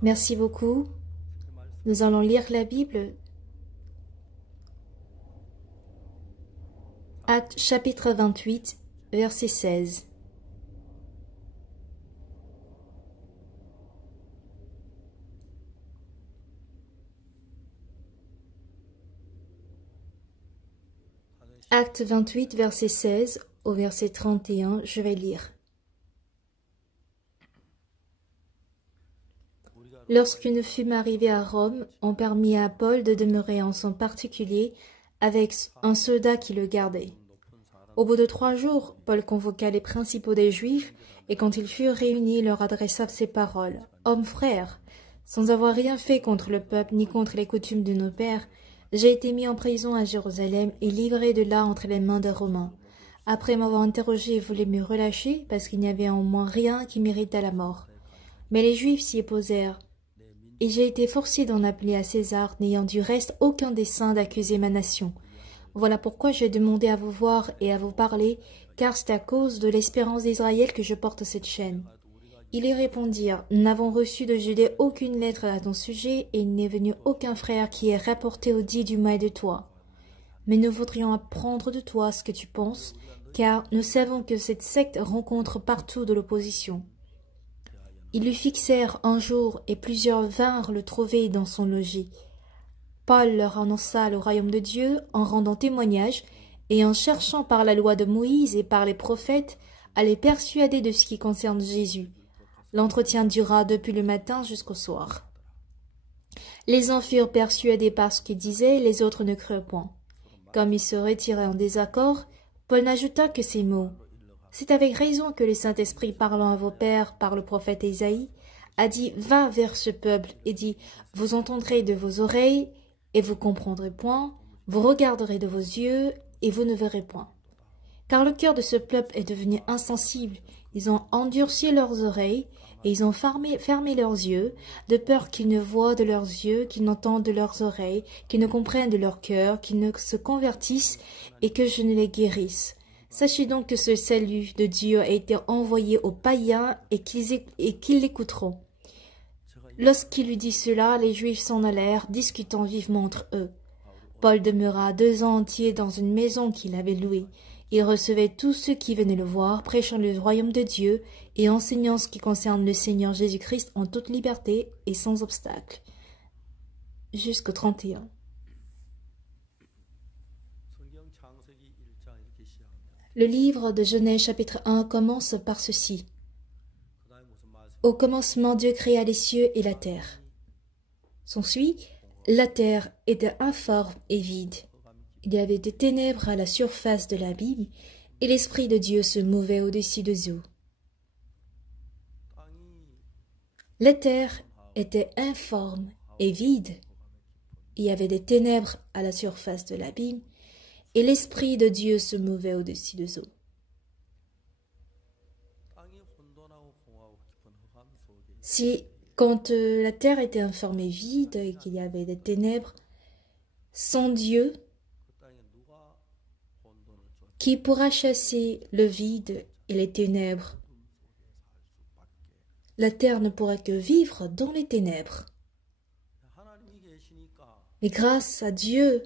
Merci beaucoup. Nous allons lire la Bible. Actes chapitre 28, verset 16. Acte 28, verset 16 au verset 31, je vais lire. Lorsque nous fûmes arrivés à Rome, on permit à Paul de demeurer en son particulier avec un soldat qui le gardait. Au bout de 3 jours, Paul convoqua les principaux des Juifs, et quand ils furent réunis, leur adressa ces paroles. « Hommes frères, sans avoir rien fait contre le peuple ni contre les coutumes de nos pères, j'ai été mis en prison à Jérusalem et livré de là entre les mains des Romains. Après m'avoir interrogé, ils voulaient me relâcher parce qu'il n'y avait en moi rien qui méritât la mort. Mais les Juifs s'y opposèrent, et j'ai été forcé d'en appeler à César, n'ayant du reste aucun dessein d'accuser ma nation. Voilà pourquoi j'ai demandé à vous voir et à vous parler, car c'est à cause de l'espérance d'Israël que je porte cette chaîne. » Ils y répondirent, « Nous n'avons reçu de Judée aucune lettre à ton sujet, et il n'est venu aucun frère qui ait rapporté audit du mal de toi. Mais nous voudrions apprendre de toi ce que tu penses, car nous savons que cette secte rencontre partout de l'opposition. » Ils lui fixèrent un jour, et plusieurs vinrent le trouver dans son logis. Paul leur annonça le royaume de Dieu en rendant témoignage et en cherchant par la loi de Moïse et par les prophètes à les persuader de ce qui concerne Jésus. L'entretien dura depuis le matin jusqu'au soir. Les uns furent persuadés par ce qu'il disait, les autres ne crurent point. Comme ils se retiraient en désaccord, Paul n'ajouta que ces mots. « C'est avec raison que le Saint-Esprit, parlant à vos pères par le prophète Isaïe, a dit « Va vers ce peuple » et dit « Vous entendrez de vos oreilles et vous comprendrez point, vous regarderez de vos yeux et vous ne verrez point. Car le cœur de ce peuple est devenu insensible, ils ont endurci leurs oreilles et ils ont fermé leurs yeux, de peur qu'ils ne voient de leurs yeux, qu'ils n'entendent de leurs oreilles, qu'ils ne comprennent de leur cœur, qu'ils ne se convertissent et que je ne les guérisse. Sachez donc que ce salut de Dieu a été envoyé aux païens et qu'ils l'écouteront. » Lorsqu'il lui dit cela, les Juifs s'en allèrent, discutant vivement entre eux. Paul demeura 2 ans entiers dans une maison qu'il avait louée. Il recevait tous ceux qui venaient le voir, prêchant le royaume de Dieu et enseignant ce qui concerne le Seigneur Jésus-Christ en toute liberté et sans obstacle. Jusqu'au 31. Le livre de Genèse chapitre 1 commence par ceci. Au commencement, Dieu créa les cieux et la terre. S'ensuit, la terre était informe et vide. Il y avait des ténèbres à la surface de l'abîme, et l'Esprit de Dieu se mouvait au-dessus des eaux. La terre était informe et vide. Il y avait des ténèbres à la surface de l'abîme, et l'Esprit de Dieu se mouvait au-dessus des eaux. Quand la terre était informe et vide et qu'il y avait des ténèbres, sans Dieu, qui pourra chasser le vide et les ténèbres? La terre ne pourra que vivre dans les ténèbres. Mais grâce à Dieu,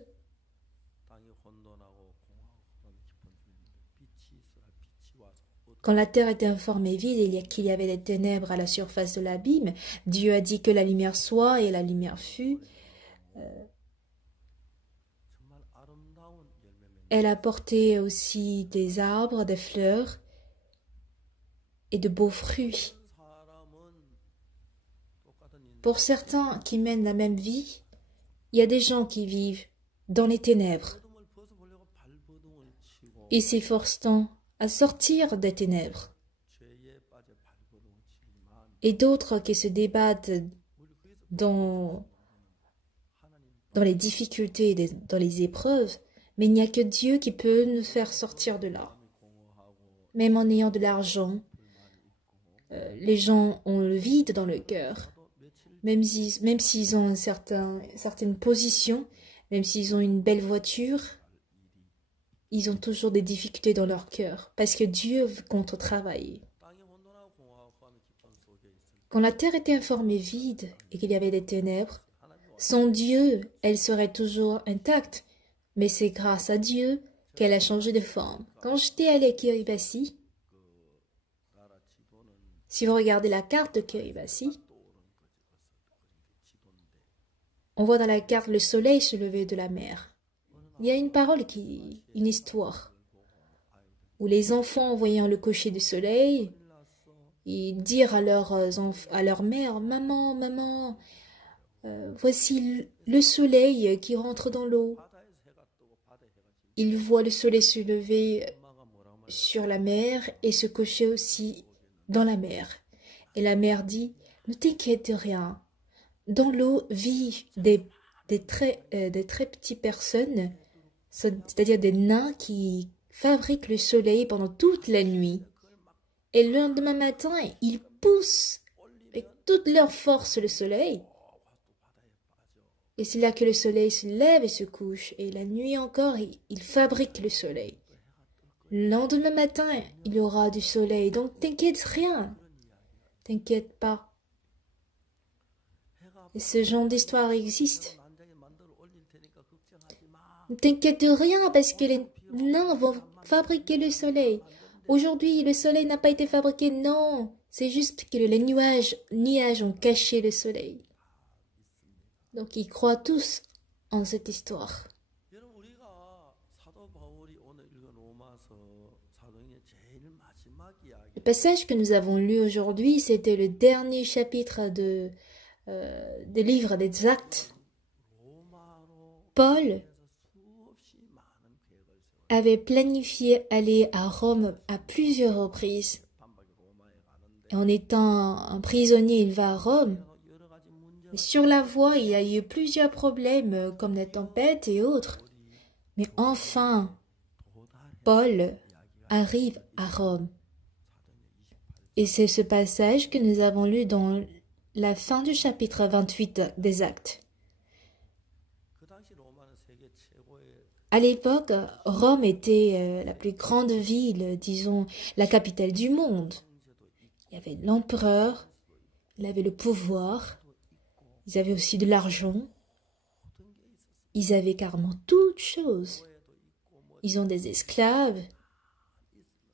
quand la terre était informe et vide et qu'il y avait des ténèbres à la surface de l'abîme, Dieu a dit que la lumière soit et la lumière fut. Elle a porté aussi des arbres, des fleurs et de beaux fruits. Pour certains qui mènent la même vie, il y a des gens qui vivent dans les ténèbres. Ils s'efforcent tant à sortir des ténèbres. Et d'autres qui se débattent dans les difficultés, dans les épreuves, mais il n'y a que Dieu qui peut nous faire sortir de là. Même en ayant de l'argent, les gens ont le vide dans le cœur. Même s'ils ont une certaine position, même s'ils ont une belle voiture, ils ont toujours des difficultés dans leur cœur, parce que Dieu compte travailler. Quand la terre était informée vide et qu'il y avait des ténèbres, sans Dieu, elle serait toujours intacte, mais c'est grâce à Dieu qu'elle a changé de forme. Quand j'étais allée à Kiribati, si vous regardez la carte de Kiribati, on voit dans la carte le soleil se lever de la mer. Il y a une histoire, où les enfants, voyant le coucher du soleil, ils dirent à leur mère, « Maman, maman, voici le soleil qui rentre dans l'eau. » Ils voient le soleil se lever sur la mer et se coucher aussi dans la mer. Et la mère dit, « Ne t'inquiète de rien. Dans l'eau vivent des très petites personnes, c'est-à-dire des nains qui fabriquent le soleil pendant toute la nuit. Et le lendemain matin, ils poussent avec toute leur force le soleil. Et c'est là que le soleil se lève et se couche. Et la nuit encore, ils fabriquent le soleil. Le lendemain matin, il y aura du soleil. Donc t'inquiète rien. T'inquiète pas. Et ce genre d'histoire existe. Ne t'inquiète de rien parce que les nains vont fabriquer le soleil. Aujourd'hui, le soleil n'a pas été fabriqué, non. C'est juste que les nuages ont caché le soleil. Donc ils croient tous en cette histoire. Le passage que nous avons lu aujourd'hui, c'était le dernier chapitre des livres des Actes. Paul avait planifié aller à Rome à plusieurs reprises. Et en étant un prisonnier, il va à Rome. Mais sur la voie, il y a eu plusieurs problèmes, comme la tempête et autres. Mais enfin, Paul arrive à Rome. Et c'est ce passage que nous avons lu dans la fin du chapitre 28 des Actes. À l'époque, Rome était la plus grande ville, disons, la capitale du monde. Il y avait l'empereur, il avait le pouvoir, ils avaient aussi de l'argent, ils avaient carrément toutes choses. Ils ont des esclaves,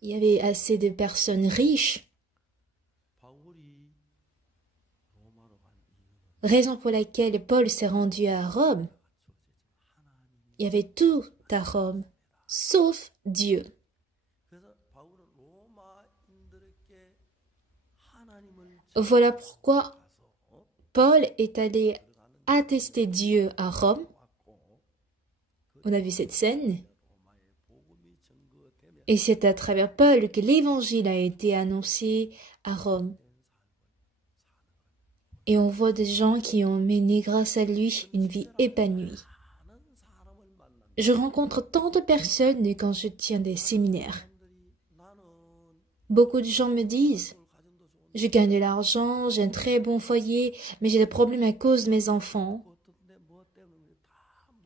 il y avait assez de personnes riches. Raison pour laquelle Paul s'est rendu à Rome. Il y avait tout à Rome, sauf Dieu. Voilà pourquoi Paul est allé attester Dieu à Rome. On a vu cette scène. Et c'est à travers Paul que l'évangile a été annoncé à Rome. Et on voit des gens qui ont mené grâce à lui une vie épanouie. Je rencontre tant de personnes quand je tiens des séminaires. Beaucoup de gens me disent, je gagne de l'argent, j'ai un très bon foyer, mais j'ai des problèmes à cause de mes enfants.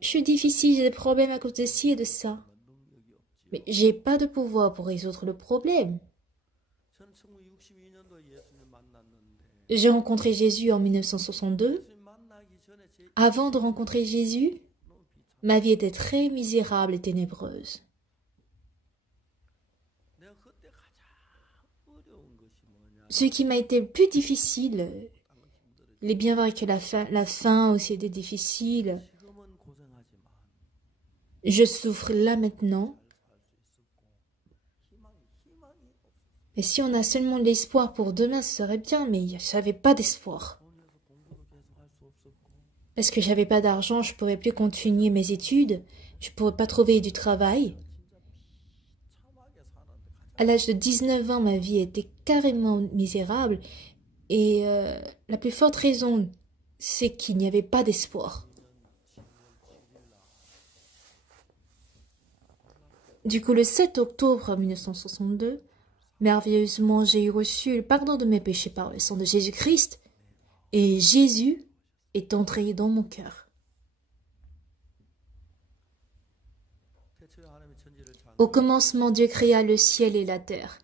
Je suis difficile, j'ai des problèmes à cause de ci et de ça. Mais j'ai pas de pouvoir pour résoudre le problème. J'ai rencontré Jésus en 1962. Avant de rencontrer Jésus, ma vie était très misérable et ténébreuse. Ce qui m'a été le plus difficile, il est bien vrai que la fin aussi était difficile. Je souffre là maintenant. Mais si on a seulement l'espoir pour demain, ce serait bien, mais je n'avais pas d'espoir. Parce que j'avais pas d'argent, je ne pourrais plus continuer mes études, je ne pourrais pas trouver du travail. À l'âge de 19 ans, ma vie était carrément misérable et la plus forte raison, c'est qu'il n'y avait pas d'espoir. Du coup, le 7 octobre 1962, merveilleusement, j'ai reçu le pardon de mes péchés par le sang de Jésus-Christ et Jésus est entré dans mon cœur. Au commencement, Dieu créa le ciel et la terre.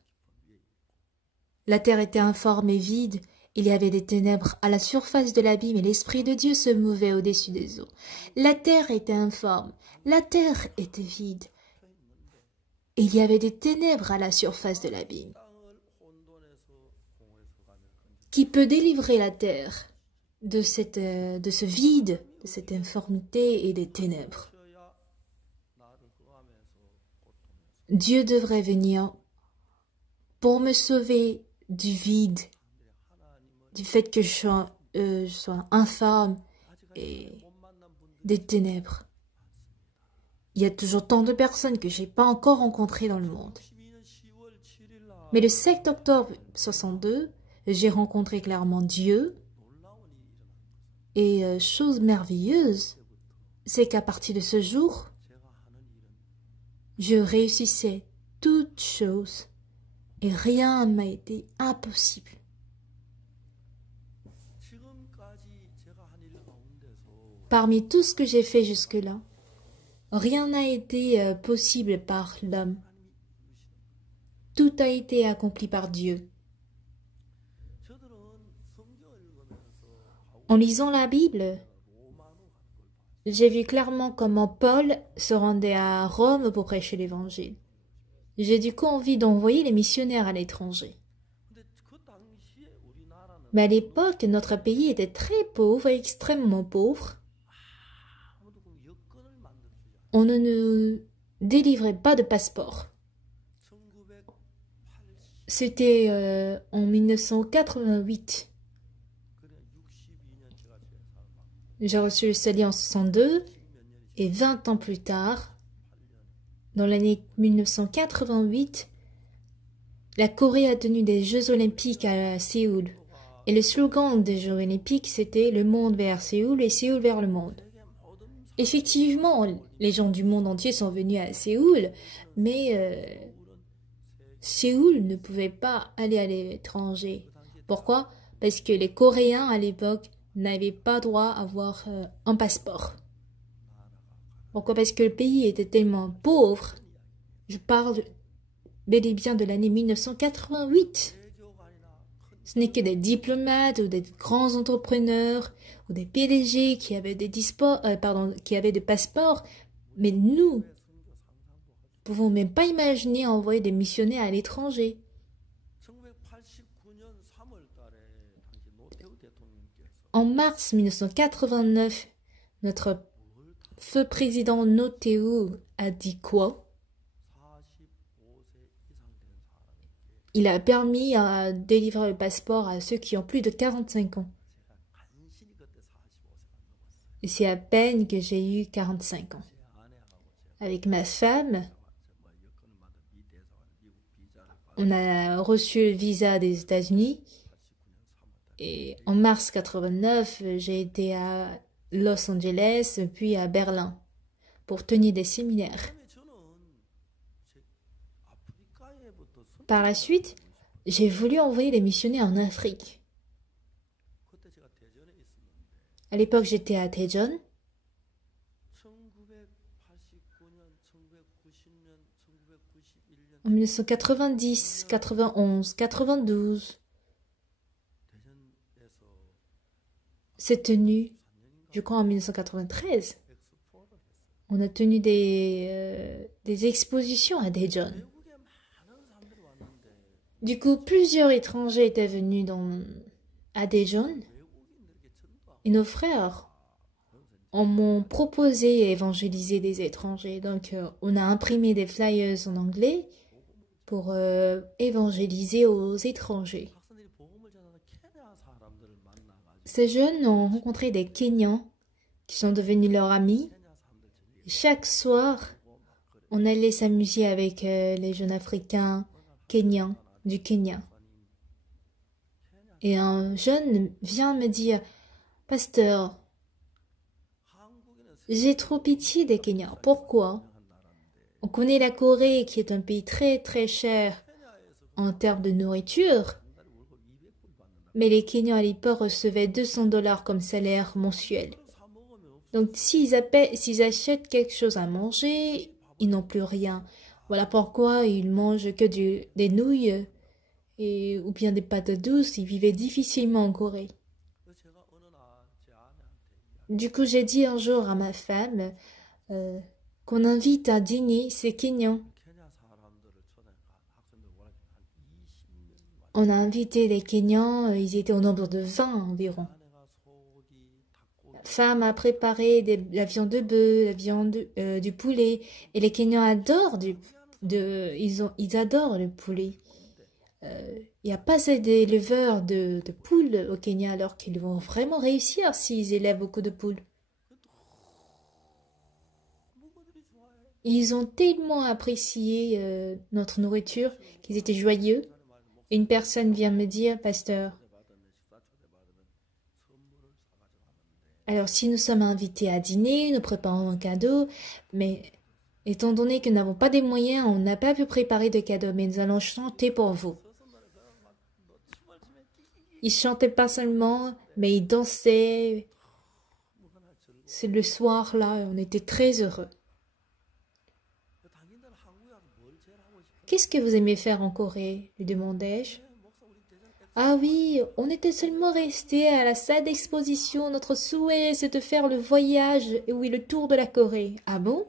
La terre était informe et vide, Il y avait des ténèbres à la surface de l'abîme et l'Esprit de Dieu se mouvait au-dessus des eaux. La terre était informe, la terre était vide. Et il y avait des ténèbres à la surface de l'abîme. Qui peut délivrer la terre de ce vide, de cette informité et des ténèbres? Dieu devrait venir pour me sauver du vide, du fait que je sois infâme et des ténèbres. Il y a toujours tant de personnes que je n'ai pas encore rencontrées dans le monde. Mais le 7 octobre 62, j'ai rencontré clairement Dieu. Et chose merveilleuse, c'est qu'à partir de ce jour, je réussissais toutes choses et rien ne m'a été impossible. Parmi tout ce que j'ai fait jusque-là, rien n'a été possible par l'homme. Tout a été accompli par Dieu. En lisant la Bible, j'ai vu clairement comment Paul se rendait à Rome pour prêcher l'Évangile. J'ai du coup envie d'envoyer les missionnaires à l'étranger. Mais à l'époque, notre pays était très pauvre, extrêmement pauvre. On ne nous délivrait pas de passeport. C'était en 1988. J'ai reçu le salut en 62 et 20 ans plus tard, dans l'année 1988, la Corée a tenu des Jeux Olympiques à Séoul. Et le slogan des Jeux Olympiques, c'était « Le monde vers Séoul et Séoul vers le monde ». Effectivement, les gens du monde entier sont venus à Séoul, mais Séoul ne pouvait pas aller à l'étranger. Pourquoi? Parce que les Coréens à l'époque n'avaient pas droit à avoir un passeport. Pourquoi? Parce que le pays était tellement pauvre. Je parle bel et bien de l'année 1988. Ce n'est que des diplomates ou des grands entrepreneurs ou des PDG qui avaient qui avaient des passeports. Mais nous ne pouvons même pas imaginer envoyer des missionnaires à l'étranger. En mars 1989, notre feu président No Tae-woo a dit quoi? Il a permis à délivrer le passeport à ceux qui ont plus de 45 ans. Et c'est à peine que j'ai eu 45 ans. Avec ma femme, on a reçu le visa des États-Unis. Et en mars 89, j'ai été à Los Angeles, puis à Berlin, pour tenir des séminaires. Par la suite, j'ai voulu envoyer des missionnaires en Afrique. À l'époque, j'étais à Daejeon. En 1990, 91, 92, c'est tenu, je crois en 1993, on a tenu des expositions à Daejeon. Du coup, plusieurs étrangers étaient venus à Daejeon et nos frères m'ont proposé d'évangéliser des étrangers. Donc, on a imprimé des flyers en anglais pour évangéliser aux étrangers. Ces jeunes ont rencontré des Kenyans qui sont devenus leurs amis. Chaque soir, on allait s'amuser avec les jeunes Africains kenyans du Kenya. Et un jeune vient me dire « Pasteur, j'ai trop pitié des Kenyans. Pourquoi? On connaît la Corée qui est un pays très très cher en termes de nourriture. Mais les Kenyans à l'époque recevaient 200 $ comme salaire mensuel. Donc s'ils achètent quelque chose à manger, ils n'ont plus rien. Voilà pourquoi ils mangent que des nouilles ou bien des pâtes douces. Ils vivaient difficilement en Corée. Du coup, j'ai dit un jour à ma femme qu'on invite à dîner ces Kenyans. On a invité les Kenyans, ils étaient au nombre de 20 environ. La femme a préparé la viande de bœuf, la viande du poulet. Et les Kenyans adorent ils adorent le poulet. Il n'y a pas assez d'éleveurs de poules au Kenya, alors qu'ils vont vraiment réussir s'ils élèvent beaucoup de poules. Ils ont tellement apprécié notre nourriture qu'ils étaient joyeux. Et une personne vient me dire, pasteur, alors si nous sommes invités à dîner, nous préparons un cadeau, mais étant donné que nous n'avons pas des moyens, on n'a pas pu préparer de cadeau, mais nous allons chanter pour vous. Ils chantaient pas seulement, mais ils dansaient. C'est le soir là, on était très heureux. Qu'est-ce que vous aimez faire en Corée? Lui demandai-je. Ah oui, on était seulement restés à la salle d'exposition. Notre souhait, c'est de faire le voyage, oui, le tour de la Corée. Ah bon?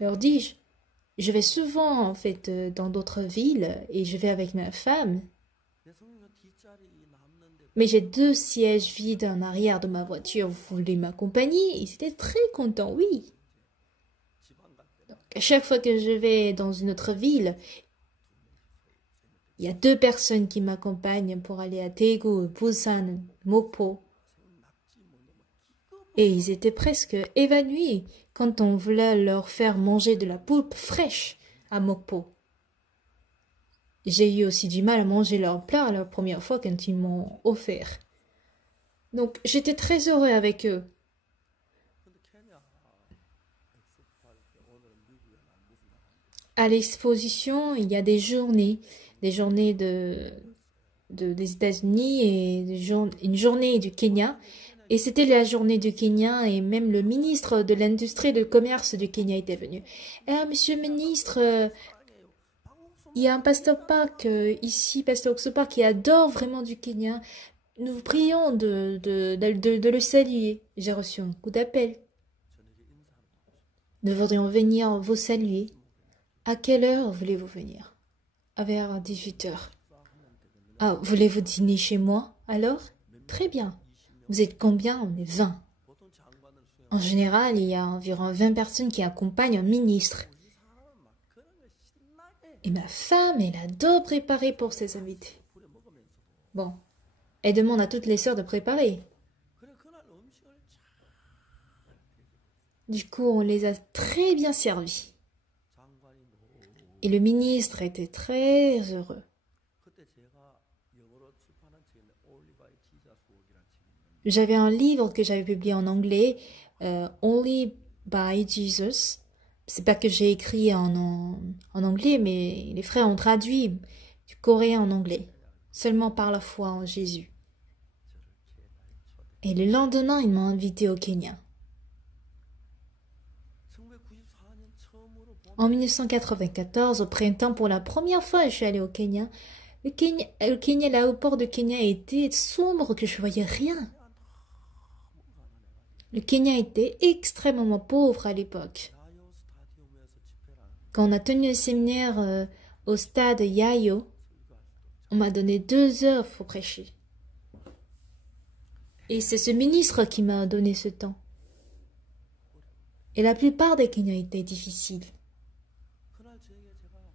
Leur dis-je. Je vais souvent, en fait, dans d'autres villes et je vais avec ma femme. Mais j'ai 2 sièges vides en arrière de ma voiture. Vous voulez m'accompagner? Ils étaient très contents, oui. Donc, à chaque fois que je vais dans une autre ville, il y a 2 personnes qui m'accompagnent pour aller à Daegu, Busan, Mokpo. Et ils étaient presque évanouis quand on voulait leur faire manger de la poulpe fraîche à Mokpo. J'ai eu aussi du mal à manger leur plat la première fois quand ils m'ont offert. Donc j'étais très heureux avec eux. À l'exposition, il y a des journées des États-Unis et une journée du Kenya. Et c'était la journée du Kenya et même le ministre de l'Industrie et du Commerce du Kenya était venu. Ah, monsieur le ministre, il y a un pasteur Park ici, pasteur Oxopa, qui adore vraiment du Kenya. Nous vous prions de le saluer. J'ai reçu un coup d'appel. Nous voudrions venir vous saluer. À quelle heure voulez-vous venir? Vers 18h. Ah, voulez-vous dîner chez moi alors? Très bien. Vous êtes combien? On est 20. En général, il y a environ 20 personnes qui accompagnent un ministre. Et ma femme, elle adore préparer pour ses invités. Bon, elle demande à toutes les sœurs de préparer. Du coup, on les a très bien servis. Et le ministre était très heureux. J'avais un livre que j'avais publié en anglais, Only by Jesus. C'est pas que j'ai écrit en anglais, mais les frères ont traduit du coréen en anglais, seulement par la foi en Jésus. Et le lendemain, ils m'ont invité au Kenya. En 1994, au printemps, pour la première fois, je suis allée au Kenya. L'aéroport de Kenya était sombre que je voyais rien. Le Kenya était extrêmement pauvre à l'époque. Quand on a tenu le séminaire au stade Yayo, on m'a donné 2 heures pour prêcher. Et c'est ce ministre qui m'a donné ce temps. Et la plupart des Kenyans étaient difficiles.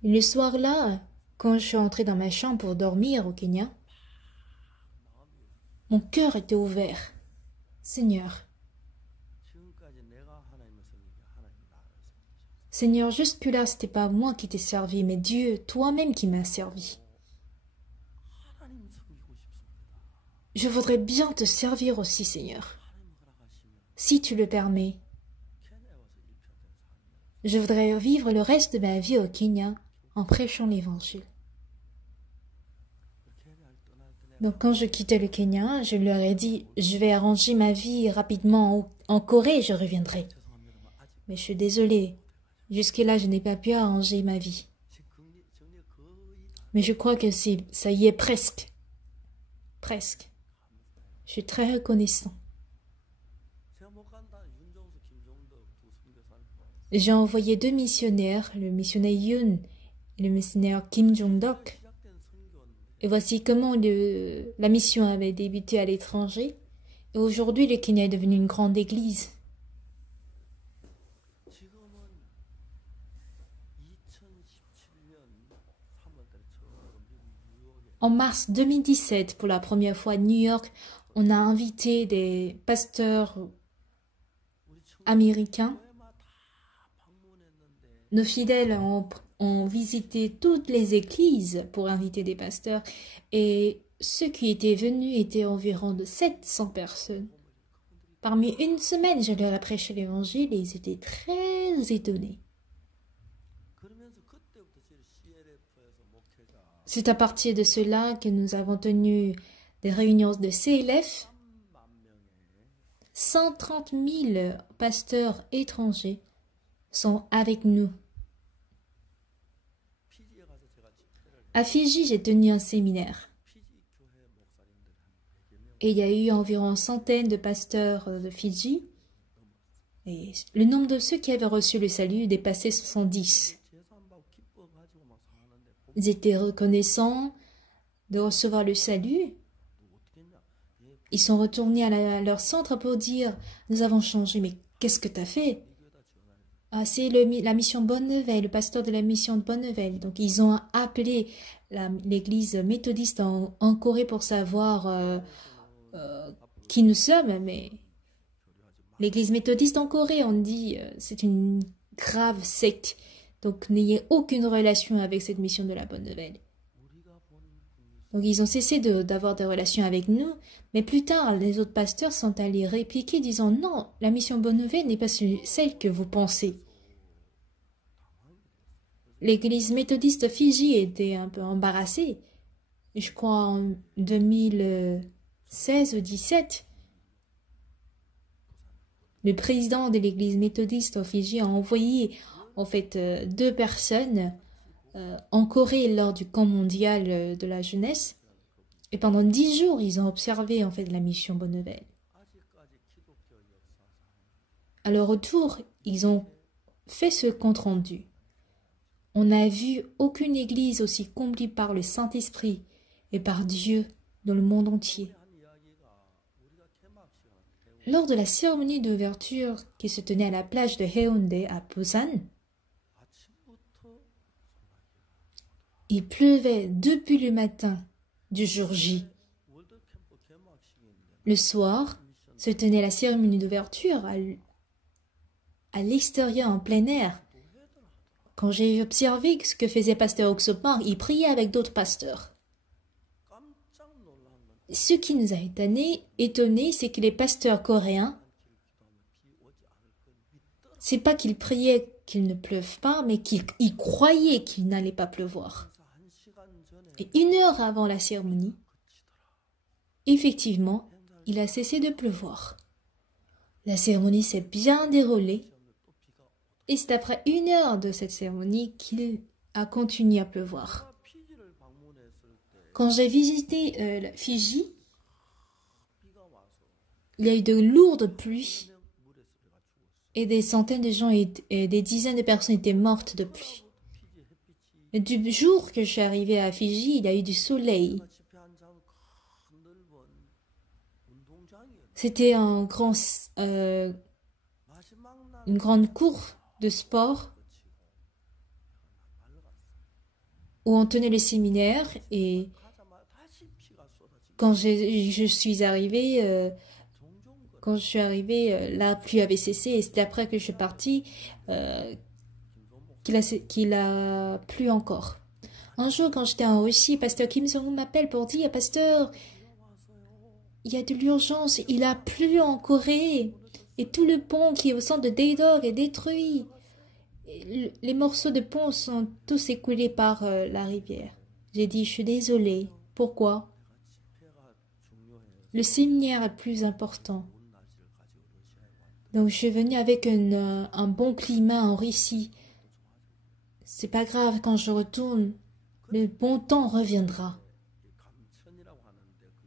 Et le soir-là, quand je suis entrée dans ma chambre pour dormir au Kenya, mon cœur était ouvert. Seigneur, jusque-là, c'était pas moi qui t'ai servi, mais Dieu, toi-même qui m'as servi. Je voudrais bien te servir aussi, Seigneur. Si tu le permets, je voudrais vivre le reste de ma vie au Kenya en prêchant l'Évangile. Donc quand je quittais le Kenya, je leur ai dit, je vais arranger ma vie rapidement en Corée, je reviendrai. Mais je suis désolée, jusque-là je n'ai pas pu arranger ma vie. Mais je crois que ça y est presque. Presque. Je suis très reconnaissant. J'ai envoyé 2 missionnaires, le missionnaire Yoon et le missionnaire Kim Jong-dok. Et voici comment la mission avait débuté à l'étranger. Et aujourd'hui, le Kenya est devenu une grande église. En mars 2017, pour la première fois à New York, on a invité des pasteurs américains. Nos fidèles ont visité toutes les églises pour inviter des pasteurs et ceux qui étaient venus étaient environ de 700 personnes. Parmi une semaine, je leur ai prêché l'évangile et ils étaient très étonnés. C'est à partir de cela que nous avons tenu des réunions de CLF. 130 000 pasteurs étrangers sont avec nous. À Fidji, j'ai tenu un séminaire. Et il y a eu environ une centaine de pasteurs de Fidji. Et le nombre de ceux qui avaient reçu le salut dépassait 70. Ils étaient reconnaissants de recevoir le salut. Ils sont retournés à leur centre pour dire « Nous avons changé, mais qu'est-ce que tu as fait ?» Ah, c'est la mission Bonne-Nouvelle, le pasteur de la mission de Bonne-Nouvelle. Donc, ils ont appelé l'église méthodiste en Corée pour savoir qui nous sommes. Mais l'église méthodiste en Corée, on dit c'est une grave secte. Donc, n'ayez aucune relation avec cette mission de la Bonne-Nouvelle. Donc, ils ont cessé d'avoir des relations avec nous. Mais plus tard, les autres pasteurs sont allés répliquer disant « Non, la mission Bonne-Nouvelle n'est pas celle que vous pensez. » L'église méthodiste Fidji était un peu embarrassée. Je crois en 2016 ou 2017, le président de l'église méthodiste au Fidji a envoyé en fait 2 personnes en Corée lors du camp mondial de la jeunesse. Et pendant 10 jours, ils ont observé en fait la mission Bonne-Nouvelle. À leur retour, ils ont fait ce compte-rendu. On n'a vu aucune église aussi comblée par le Saint-Esprit et par Dieu dans le monde entier. Lors de la cérémonie d'ouverture qui se tenait à la plage de Haeundae à Busan, il pleuvait depuis le matin du jour J. Le soir, se tenait la cérémonie d'ouverture à l'extérieur en plein air. Quand j'ai observé ce que faisait pasteur Oxopar, il priait avec d'autres pasteurs. Ce qui nous a étonnés, c'est que les pasteurs coréens, c'est pas qu'ils priaient qu'il ne pleuve pas, mais qu'ils croyaient qu'il n'allait pas pleuvoir. Et 1 heure avant la cérémonie, effectivement, il a cessé de pleuvoir. La cérémonie s'est bien déroulée, et c'est après 1 heure de cette cérémonie qu'il a continué à pleuvoir. Quand j'ai visité Fidji, il y a eu de lourdes pluies et des centaines de gens et des dizaines de personnes étaient mortes de pluie. Et du jour que je suis arrivée à Fidji, il y a eu du soleil. C'était une grande cour de sport où on tenait le séminaire et quand je suis arrivée, la pluie avait cessé et c'était après que je suis partie qu'il a plu encore. Un jour, quand j'étais en Russie, pasteur Kim Jong-un m'appelle pour dire « Pasteur, il y a de l'urgence, il a plu en Corée et tout le pont qui est au centre de Daedok est détruit. Les morceaux de pont sont tous écoulés par la rivière. » J'ai dit « Je suis désolée. Pourquoi ? Le séminaire est plus important. » Donc je suis venue avec un bon climat en Russie. C'est pas grave quand je retourne le bon temps reviendra.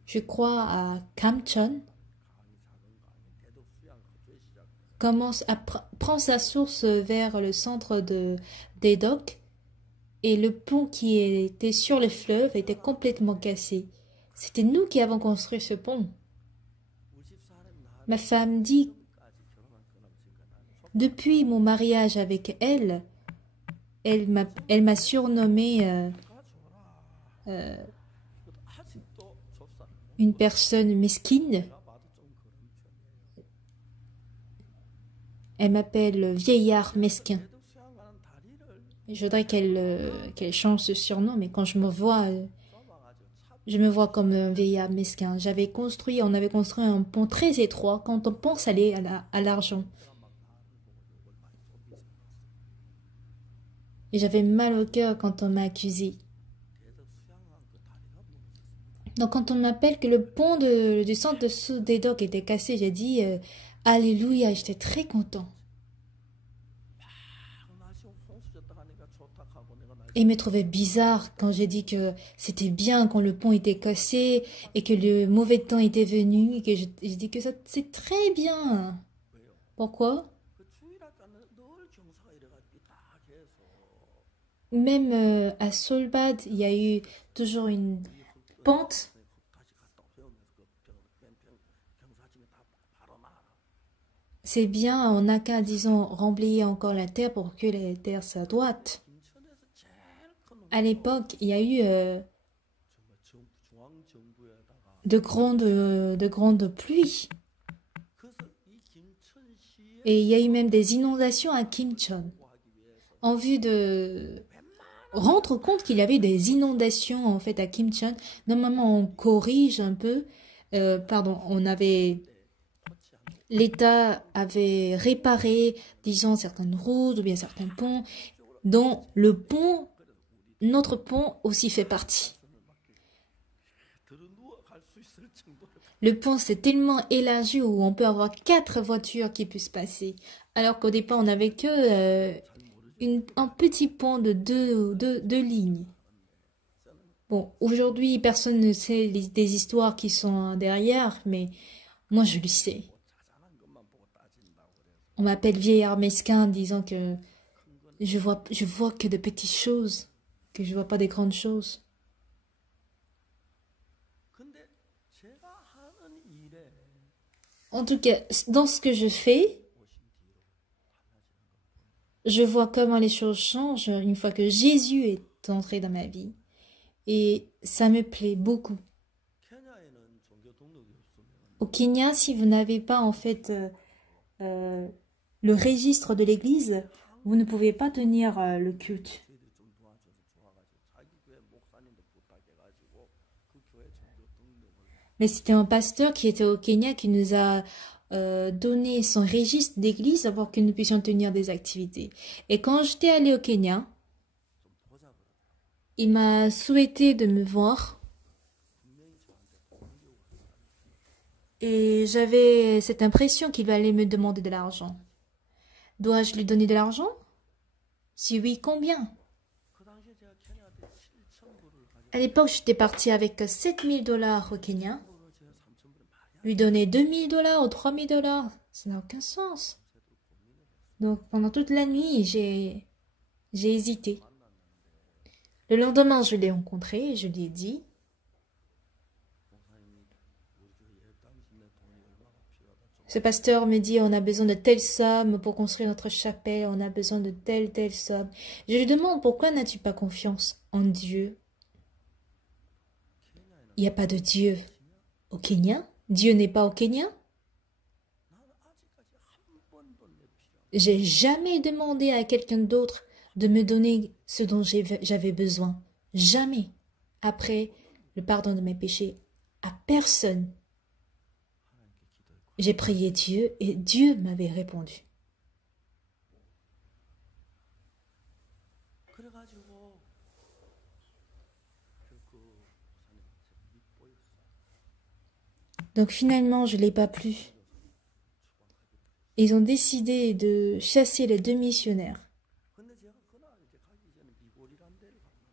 Je crois à Kamcheon, prend sa source vers le centre de Daedok, et le pont qui était sur le fleuve était complètement cassé. C'était nous qui avons construit ce pont. Ma femme dit, depuis mon mariage avec elle, elle m'a surnommé une personne mesquine. Elle m'appelle vieillard mesquin. Je voudrais qu'elle change ce surnom, mais quand je me vois comme un vieillard mesquin. On avait construit un pont très étroit quand on pense aller à l'argent. Et j'avais mal au cœur quand on m'a accusé. Donc quand on m'appelle que le pont du centre de Sud-Daedok était cassé, j'ai dit Alléluia, j'étais très content. Et il me trouvait bizarre quand j'ai dit que c'était bien quand le pont était cassé et que le mauvais temps était venu et que j'ai dit que c'est très bien. Pourquoi? Même à Solbad, il y a eu toujours une pente. C'est bien, on n'a qu'à, disons, remblayer encore la terre pour que la terre soit droite. À l'époque, il y a eu de grandes pluies. Et il y a eu même des inondations à Kimcheon. En vue de rendre compte qu'il y avait des inondations en fait à Kimcheon, normalement on corrige un peu. L'État avait réparé, disons, certaines routes ou bien certains ponts, dont notre pont aussi fait partie. Le pont s'est tellement élargi où on peut avoir 4 voitures qui puissent passer, alors qu'au départ on n'avait que un petit pont de deux lignes. Bon, aujourd'hui personne ne sait des histoires qui sont derrière, mais moi je le sais. On m'appelle vieillard mesquin disant que je vois que de petites choses, que je vois pas des grandes choses. En tout cas, dans ce que je fais, je vois comment les choses changent une fois que Jésus est entré dans ma vie. Et ça me plaît beaucoup. Au Kenya, si vous n'avez pas en fait le registre de l'église, vous ne pouvez pas tenir le culte. Mais c'était un pasteur qui était au Kenya qui nous a donné son registre d'église pour que nous puissions tenir des activités. Et quand j'étais allée au Kenya, il m'a souhaité de me voir. Et j'avais cette impression qu'il allait me demander de l'argent. Dois-je lui donner de l'argent? Si oui, combien? À l'époque, j'étais partie avec 7000 $ au Kenya. Lui donner 2000 $ ou 3000 $, ça n'a aucun sens. Donc pendant toute la nuit, j'ai hésité. Le lendemain, je l'ai rencontré et je lui ai dit, ce pasteur me dit, on a besoin de telle somme pour construire notre chapelle, on a besoin de telle somme. Je lui demande, pourquoi n'as-tu pas confiance en Dieu? Il n'y a pas de Dieu au Kenya? Dieu n'est pas au Kenya? J'ai jamais demandé à quelqu'un d'autre de me donner ce dont j'avais besoin. Jamais. Après le pardon de mes péchés, à personne. J'ai prié Dieu et Dieu m'avait répondu. Donc finalement, je ne l'ai pas plu. Ils ont décidé de chasser les 2 missionnaires.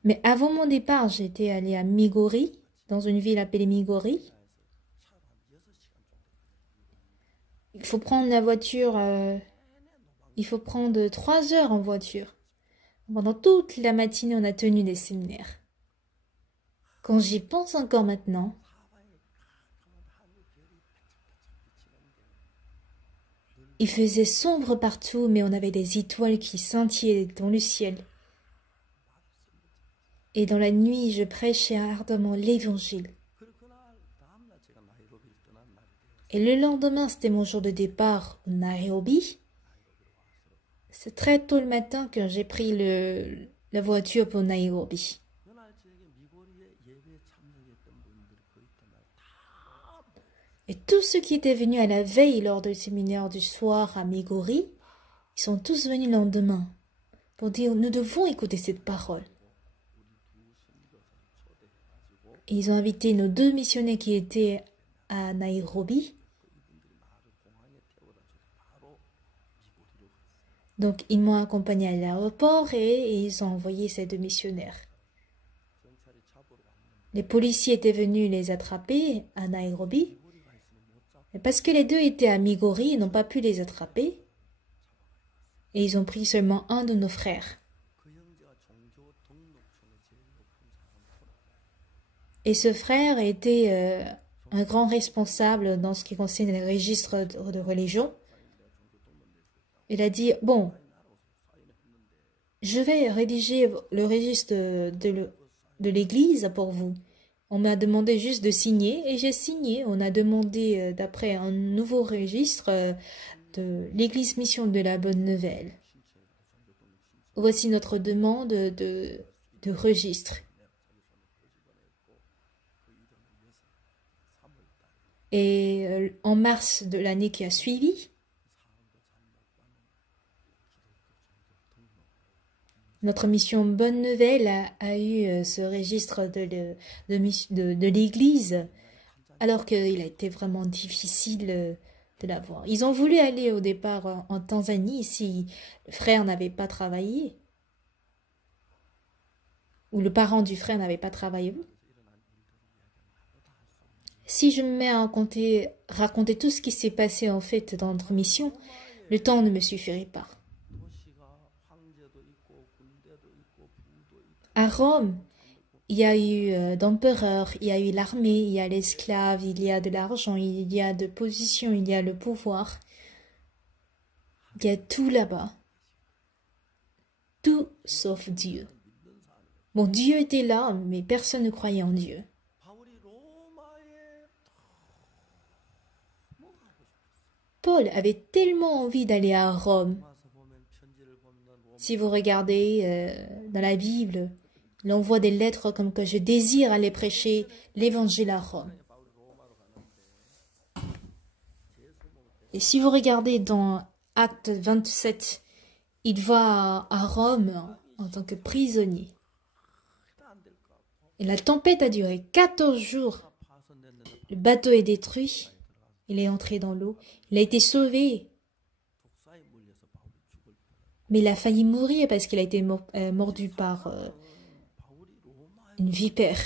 Mais avant mon départ, j'étais allée à Migori, dans une ville appelée Migori. Il faut prendre la voiture, il faut prendre 3 heures en voiture. Pendant toute la matinée, on a tenu des séminaires. Quand j'y pense encore maintenant, il faisait sombre partout, mais on avait des étoiles qui scintillaient dans le ciel. Et dans la nuit, je prêchais ardemment l'Évangile. Et le lendemain, c'était mon jour de départ au Nairobi. C'est très tôt le matin que j'ai pris la voiture pour Nairobi. Et tous ceux qui étaient venus à la veille lors du séminaire du soir à Migori, ils sont tous venus le lendemain pour dire « Nous devons écouter cette parole ». Et ils ont invité nos 2 missionnaires qui étaient à Nairobi. Donc, ils m'ont accompagné à l'aéroport et ils ont envoyé ces 2 missionnaires. Les policiers étaient venus les attraper à Nairobi. Mais parce que les 2 étaient à Migori, ils n'ont pas pu les attraper. Et ils ont pris seulement un de nos frères. Et ce frère était un grand responsable dans ce qui concerne les registres de religion. Il a dit, bon, je vais rédiger le registre de l'église pour vous. On m'a demandé juste de signer et j'ai signé. On a demandé d'après un nouveau registre de l'église mission de la Bonne Nouvelle. Voici notre demande de registre. Et en mars de l'année qui a suivi, notre mission Bonne Nouvelle a eu ce registre de l'Église, alors qu'il a été vraiment difficile de l'avoir. Ils ont voulu aller au départ en Tanzanie si le frère n'avait pas travaillé, ou le parent du frère n'avait pas travaillé. Si je me mets à raconter tout ce qui s'est passé en fait dans notre mission, le temps ne me suffirait pas. À Rome, il y a eu d'empereurs, il y a eu l'armée, il y a l'esclave, il y a de l'argent, il y a de position, il y a le pouvoir. Il y a tout là-bas. Tout sauf Dieu. Bon, Dieu était là, mais personne ne croyait en Dieu. Paul avait tellement envie d'aller à Rome. Si vous regardez dans la Bible, il envoie des lettres comme que je désire aller prêcher l'évangile à Rome. Et si vous regardez dans Acte 27, il va à Rome en tant que prisonnier. Et la tempête a duré 14 jours. Le bateau est détruit. Il est entré dans l'eau. Il a été sauvé. Mais il a failli mourir parce qu'il a été mordu par une vipère.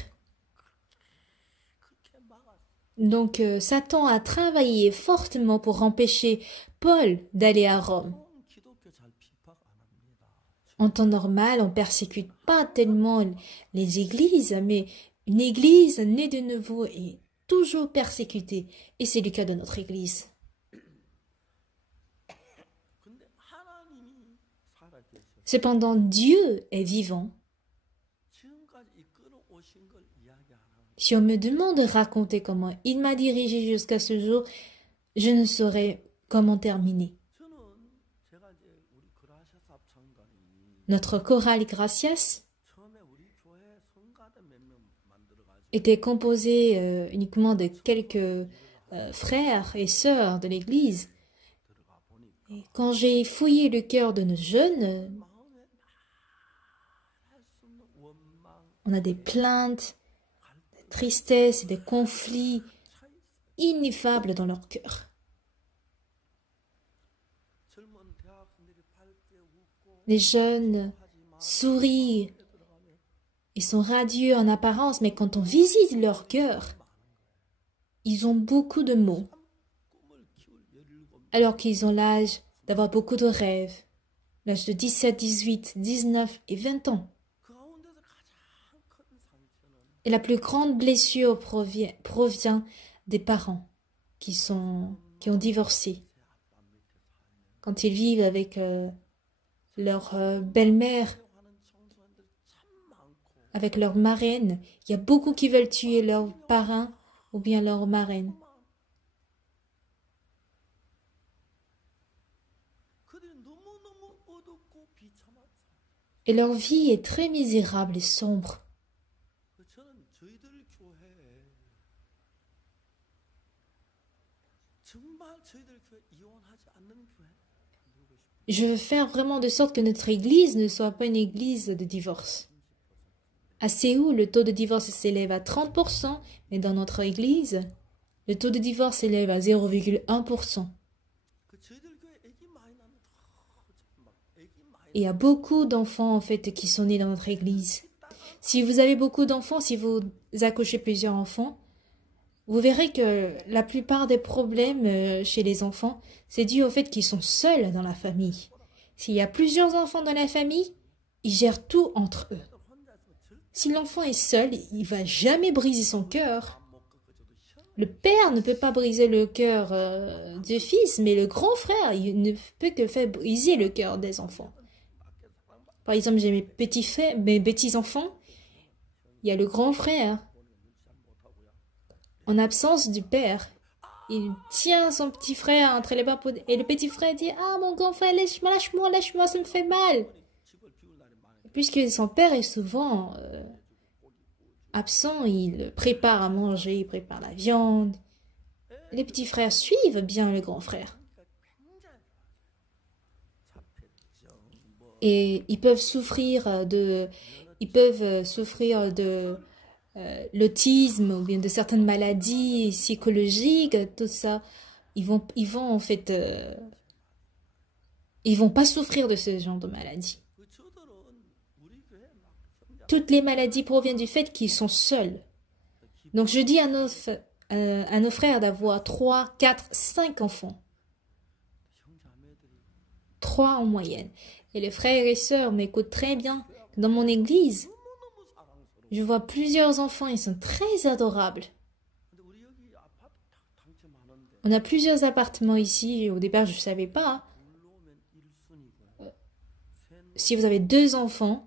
Donc Satan a travaillé fortement pour empêcher Paul d'aller à Rome. En temps normal, on ne persécute pas tellement les églises, mais une église née de nouveau est toujours persécutée. Et c'est le cas de notre église. Cependant, Dieu est vivant. Si on me demande de raconter comment il m'a dirigé jusqu'à ce jour, je ne saurais comment terminer. Notre chorale Gracias était composé uniquement de quelques frères et sœurs de l'Église. Et quand j'ai fouillé le cœur de nos jeunes, on a des plaintes, des tristesses et des conflits ineffables dans leur cœur. Les jeunes sourient Ils sont radieux en apparence, mais quand on visite leur cœur, ils ont beaucoup de maux, alors qu'ils ont l'âge d'avoir beaucoup de rêves, l'âge de 17, 18, 19 et 20 ans. Et la plus grande blessure provient des parents qui ont divorcé. Quand ils vivent avec leur belle-mère, avec leur marraine, il y a beaucoup qui veulent tuer leur parrain ou bien leur marraine. Et leur vie est très misérable et sombre. Je veux faire vraiment de sorte que notre église ne soit pas une église de divorce. À Séoul, le taux de divorce s'élève à 30%, mais dans notre église, le taux de divorce s'élève à 0,1%. Et il y a beaucoup d'enfants, en fait, qui sont nés dans notre église. Si vous avez beaucoup d'enfants, si vous accouchez plusieurs enfants, vous verrez que la plupart des problèmes chez les enfants, c'est dû au fait qu'ils sont seuls dans la famille. S'il y a plusieurs enfants dans la famille, ils gèrent tout entre eux. Si l'enfant est seul, il ne va jamais briser son cœur. Le père ne peut pas briser le cœur du fils, mais le grand frère, il ne peut que faire briser le cœur des enfants. Par exemple, j'ai mes petits-enfants, il y a le grand frère. En absence du père, il tient son petit frère entre les bras et le petit frère dit « Ah, mon grand frère, lâche-moi, ça me fait mal !» Puisque son père est souvent absent, il prépare à manger, il prépare la viande. Les petits frères suivent bien le grand frère. Et ils peuvent souffrir de l'autisme ou bien de certaines maladies psychologiques, tout ça. Ils vont en fait, ils vont pas souffrir de ce genre de maladie. Toutes les maladies proviennent du fait qu'ils sont seuls. Donc je dis à nos frères d'avoir 3, 4, 5 enfants. 3 en moyenne. Et les frères et sœurs m'écoutent très bien. Dans mon église, je vois plusieurs enfants, ils sont très adorables. On a plusieurs appartements ici. Au départ, je ne savais pas. Si vous avez 2 enfants,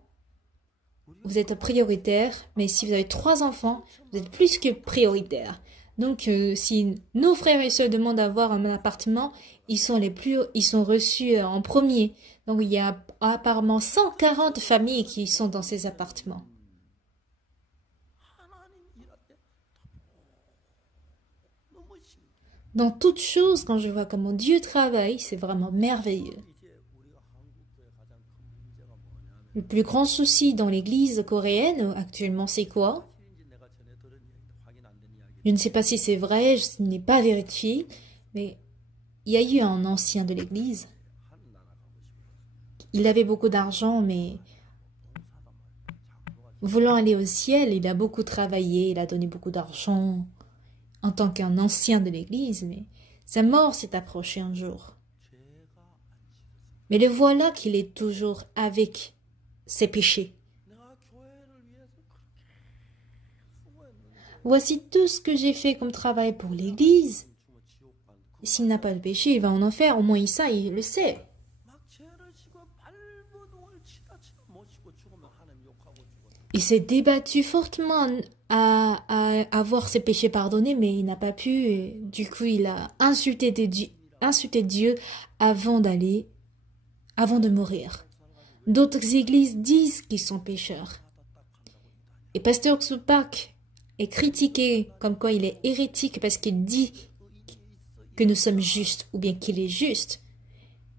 vous êtes prioritaire. Mais si vous avez 3 enfants, vous êtes plus que prioritaire. Donc, si nos frères et sœurs demandent d'avoir un appartement, ils sont reçus en premier. Donc, il y a apparemment 140 familles qui sont dans ces appartements. Dans toute chose, quand je vois comment Dieu travaille, c'est vraiment merveilleux. Le plus grand souci dans l'église coréenne actuellement, c'est quoi? Je ne sais pas si c'est vrai, je n'ai pas vérifié, mais il y a eu un ancien de l'église. Il avait beaucoup d'argent, mais voulant aller au ciel, il a beaucoup travaillé, il a donné beaucoup d'argent en tant qu'un ancien de l'église, mais sa mort s'est approchée un jour. Mais le voilà qu'il est toujours avec ses péchés. Voici tout ce que j'ai fait comme travail pour l'église. S'il n'a pas de péché, il va en enfer. Au moins ça, il le sait. Il s'est débattu fortement à avoir ses péchés pardonnés, mais il n'a pas pu. Et du coup, il a insulté Dieu avant de mourir. D'autres églises disent qu'ils sont pécheurs. Et Pasteur Tsupak est critiqué comme quoi il est hérétique parce qu'il dit que nous sommes justes ou bien qu'il est juste.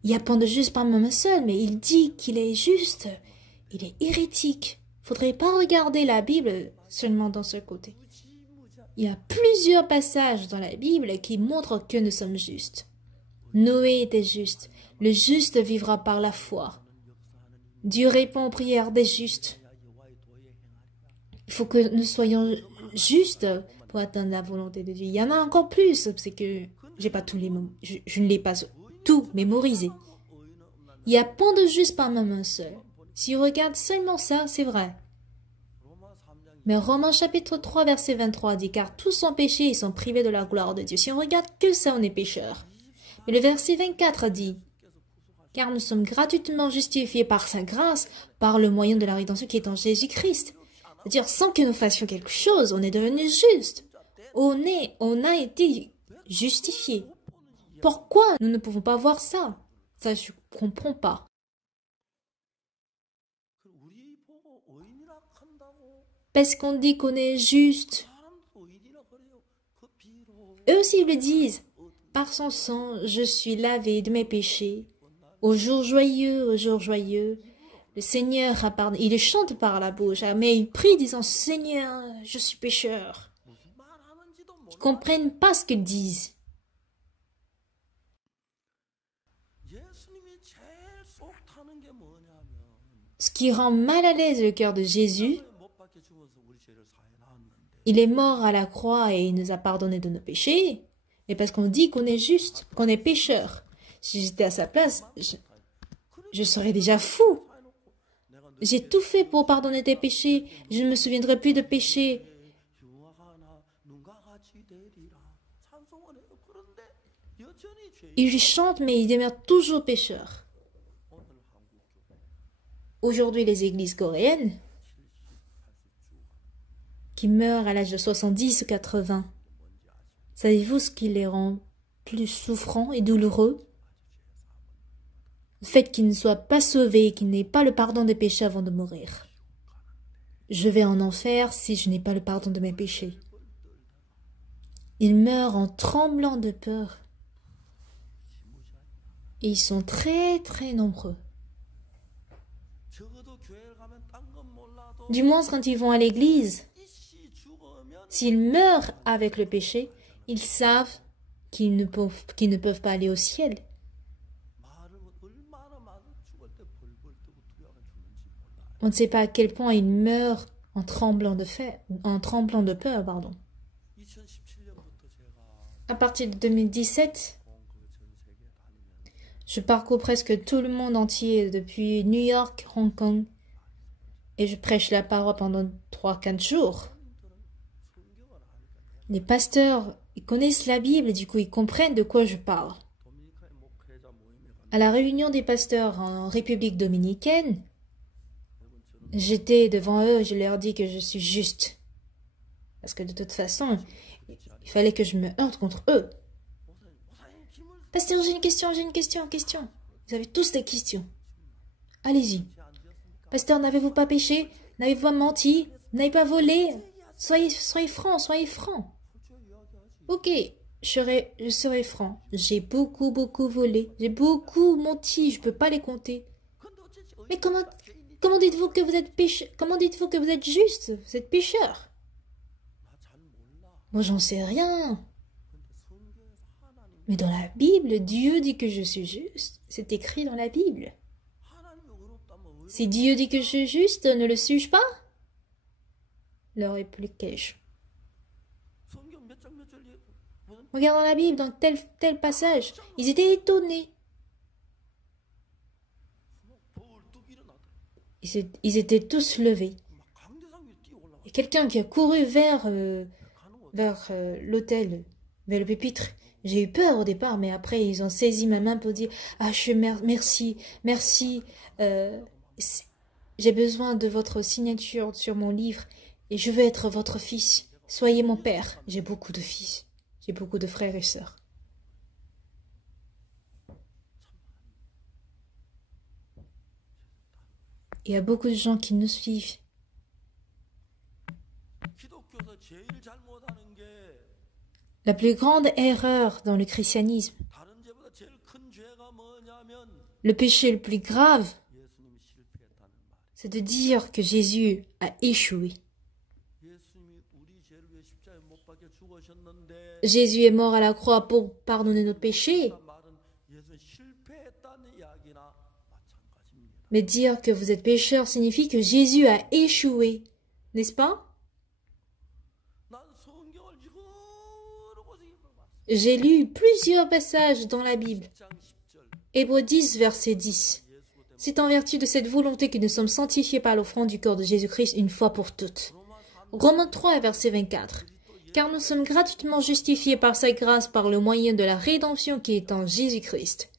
Il n'y a pas de juste par même seul, mais il dit qu'il est juste. Il est hérétique. Faudrait pas regarder la Bible seulement dans ce côté. Il y a plusieurs passages dans la Bible qui montrent que nous sommes justes. Noé était juste. Le juste vivra par la foi. Dieu répond aux prières des justes. Il faut que nous soyons justes pour atteindre la volonté de Dieu. Il y en a encore plus, c'est que j'ai pas tous les mots, je ne l'ai pas tout mémorisé. Il y a point de juste par même un seul. Si on regarde seulement ça, c'est vrai. Mais Romains chapitre 3, verset 23 dit « Car tous sont péchés et sont privés de la gloire de Dieu. » Si on regarde que ça, on est pécheur. Mais le verset 24 dit « Car nous sommes gratuitement justifiés par sa grâce, par le moyen de la rédemption qui est en Jésus-Christ. » C'est-à-dire, sans que nous fassions quelque chose, on est devenu juste. On a été justifié. Pourquoi nous ne pouvons pas voir ça? Ça, je ne comprends pas. Parce qu'on dit qu'on est juste. Eux aussi ils le disent. Par son sang, je suis lavé de mes péchés. Au jour joyeux, le Seigneur a pardonné. Ils chantent par la bouche, mais ils prient disant, Seigneur, je suis pécheur. Ils ne comprennent pas ce qu'ils disent. Ce qui rend mal à l'aise le cœur de Jésus, il est mort à la croix et il nous a pardonné de nos péchés, mais parce qu'on dit qu'on est juste, qu'on est pécheur. Si j'étais à sa place, je serais déjà fou. J'ai tout fait pour pardonner tes péchés, je ne me souviendrai plus de péchés. Il chante, mais il demeure toujours pécheur. Aujourd'hui, les églises coréennes, qui meurent à l'âge de 70 ou 80, savez-vous ce qui les rend plus souffrants et douloureux? Le fait qu'ils ne soient pas sauvés, qu'ils n'aient pas le pardon des péchés avant de mourir. Je vais en enfer si je n'ai pas le pardon de mes péchés. Ils meurent en tremblant de peur. Et ils sont très très nombreux. Du moins quand ils vont à l'église, s'ils meurent avec le péché, ils savent qu'ils ne peuvent pas aller au ciel. On ne sait pas à quel point ils meurent en tremblant de peur, pardon. À partir de 2017, je parcours presque tout le monde entier, depuis New York, Hong Kong, et je prêche la parole pendant 3-4 jours. Les pasteurs, ils connaissent la Bible, du coup ils comprennent de quoi je parle. À la réunion des pasteurs en République dominicaine, j'étais devant eux, je leur dis que je suis juste. Parce que de toute façon, il fallait que je me heurte contre eux. Pasteur, j'ai une question. Vous avez tous des questions. Allez-y. Pasteur, n'avez-vous pas péché? N'avez-vous pas menti? N'avez pas volé? Soyez francs. Ok, je serai franc. J'ai beaucoup volé. J'ai beaucoup menti, je ne peux pas les compter. Mais comment dites-vous que vous êtes Comment dites-vous que vous êtes juste? Vous êtes pécheur. Moi, j'en sais rien. Mais dans la Bible, Dieu dit que je suis juste. C'est écrit dans la Bible. Si Dieu dit que je suis juste, ne le suis-je pas? Leur répliquai-je. Regarde dans la Bible, dans tel passage. Ils étaient étonnés. Ils étaient tous levés. Il y a quelqu'un qui a couru vers l'autel, vers le pupitre. J'ai eu peur au départ, mais après ils ont saisi ma main pour dire « Ah, merci, j'ai besoin de votre signature sur mon livre et je veux être votre fils. Soyez mon père. » J'ai beaucoup de fils, j'ai beaucoup de frères et sœurs. Il y a beaucoup de gens qui nous suivent. La plus grande erreur dans le christianisme, le péché le plus grave, c'est de dire que Jésus a échoué. Jésus est mort à la croix pour pardonner nos péchés. Mais dire que vous êtes pécheur signifie que Jésus a échoué, n'est-ce pas? J'ai lu plusieurs passages dans la Bible. Hébreux 10, verset 10. C'est en vertu de cette volonté que nous sommes sanctifiés par l'offrande du corps de Jésus-Christ une fois pour toutes. Romains 3, verset 24. Car nous sommes gratuitement justifiés par sa grâce par le moyen de la rédemption qui est en Jésus-Christ.